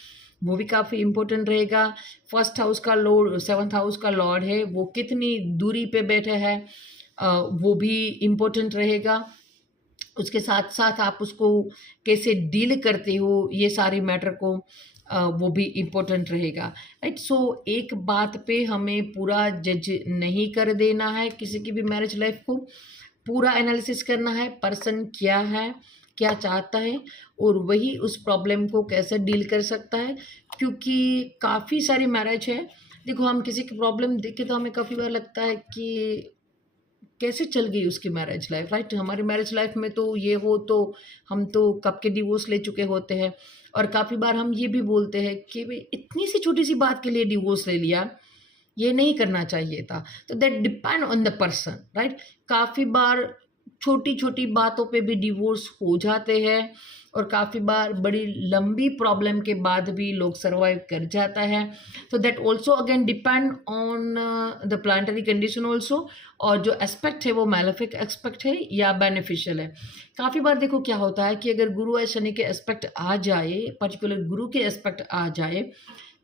वो भी काफ़ी इम्पोर्टेंट रहेगा। 1st हाउस का लॉर्ड 7th हाउस का लॉर्ड है, वो कितनी दूरी पे बैठे है वो भी इम्पोर्टेंट रहेगा। उसके साथ साथ आप उसको कैसे डील करते हो, ये सारी मैटर को वो भी इम्पोर्टेंट रहेगा, राइट। सो एक बात पे हमें पूरा जज नहीं कर देना है किसी की भी मैरिज लाइफ को, पूरा एनालिसिस करना है, पर्सन क्या है, क्या चाहता है, और वही उस प्रॉब्लम को कैसे डील कर सकता है। क्योंकि काफ़ी सारी मैरिज है, देखो हम किसी की प्रॉब्लम देख के तो हमें काफ़ी बार लगता है कि कैसे चल गई उसकी मैरिज लाइफ, राइट। हमारी मैरिज लाइफ में तो ये हो तो हम तो कब के डिवोर्स ले चुके होते हैं, और काफ़ी बार हम ये भी बोलते हैं कि भाई इतनी सी छोटी सी बात के लिए डिवोर्स ले लिया, ये नहीं करना चाहिए था। तो that depend on the person, right. काफ़ी बार छोटी छोटी बातों पे भी डिवोर्स हो जाते हैं, और काफ़ी बार बड़ी लंबी प्रॉब्लम के बाद भी लोग सर्वाइव कर जाता है। तो that also again depend on the planetary condition also, और जो एस्पेक्ट है वो मैलेफिक एस्पेक्ट है या बेनिफिशियल है। काफ़ी बार देखो क्या होता है कि अगर गुरु या शनि के एस्पेक्ट आ जाए, पर्टिकुलर गुरु के एस्पेक्ट आ जाए,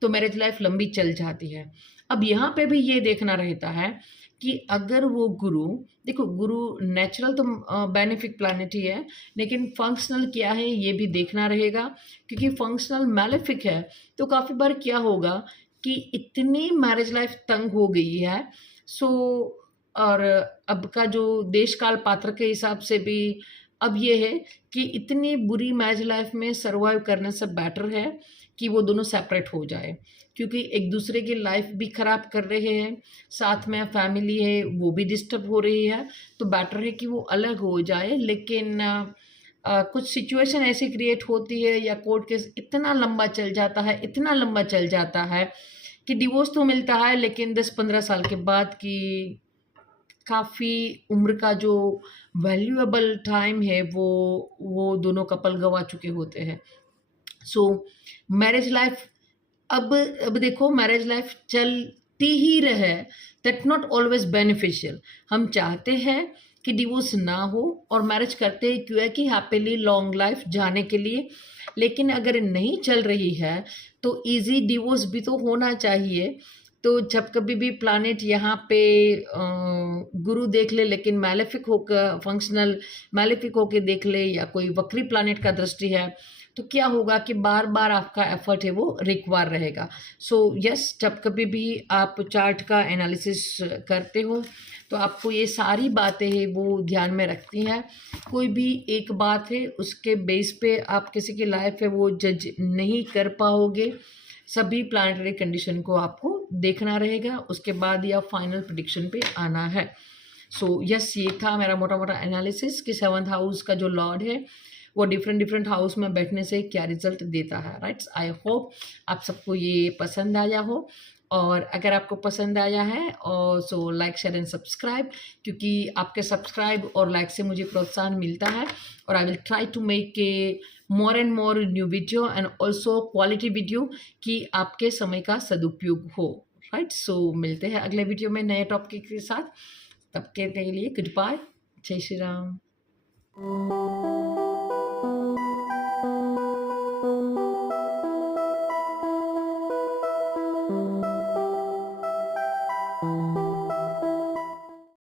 तो मैरिज लाइफ लंबी चल जाती है। अब यहाँ पे भी ये देखना रहता है कि अगर वो गुरु, देखो गुरु नेचुरल तो बेनिफिक प्लानिट ही है, लेकिन फंक्शनल क्या है ये भी देखना रहेगा, क्योंकि फंक्शनल मैलेफिक है तो काफ़ी बार क्या होगा कि इतनी मैरिज लाइफ तंग हो गई है। सो और अब का जो देश काल पात्र के हिसाब से भी अब ये है कि इतनी बुरी मैरिज लाइफ में सर्वाइव करने से बेटर है कि वो दोनों सेपरेट हो जाए, क्योंकि एक दूसरे की लाइफ भी ख़राब कर रहे हैं, साथ में फैमिली है वो भी डिस्टर्ब हो रही है, तो बेटर है कि वो अलग हो जाए। लेकिन कुछ सिचुएशन ऐसी क्रिएट होती है या कोर्ट केस इतना लंबा चल जाता है, इतना लंबा चल जाता है कि डिवोर्स तो मिलता है, लेकिन 10-15 साल के बाद की काफ़ी उम्र का जो वैल्यूएबल टाइम है वो दोनों कपल गवा चुके होते हैं। सो मैरिज लाइफ, अब देखो मैरिज लाइफ चलती ही रहे, दैट नॉट ऑलवेज बेनिफिशियल। हम चाहते हैं कि डिवोर्स ना हो और मैरिज करते ही क्यों है कि हैप्पीली लॉन्ग लाइफ जाने के लिए, लेकिन अगर नहीं चल रही है तो इजी डिवोर्स भी तो होना चाहिए। तो जब कभी भी प्लानिट यहाँ पे गुरु देख ले लेकिन मैलेफिक होकर, फंक्शनल मैलेफिक होकर देख ले, या कोई वक्री प्लानिट का दृष्टि है, तो क्या होगा कि बार बार आपका एफर्ट है वो रिक्वायर रहेगा। सो यस, जब कभी भी आप चार्ट का एनालिसिस करते हो तो आपको ये सारी बातें हैं वो ध्यान में रखती हैं। कोई भी एक बात है उसके बेस पे आप किसी की लाइफ है वो जज नहीं कर पाओगे। सभी प्लानिटरी कंडीशन को आपको देखना रहेगा, उसके बाद या फाइनल प्रेडिक्शन पे आना है। सो यस, ये था मेरा मोटा मोटा एनालिसिस कि 7th हाउस का जो लॉर्ड है वो डिफरेंट डिफरेंट हाउस में बैठने से क्या रिजल्ट देता है। राइट्स, आई होप आप सबको ये पसंद आया हो, और अगर आपको पसंद आया है और so like share and subscribe, क्योंकि आपके सब्सक्राइब और लाइक से मुझे प्रोत्साहन मिलता है, और I will try to make a more and more new video and also quality video कि आपके समय का सदुपयोग हो। राइट, सो मिलते हैं अगले वीडियो में नए टॉपिक के साथ। तब के लिए गुड बाय, जय श्री राम।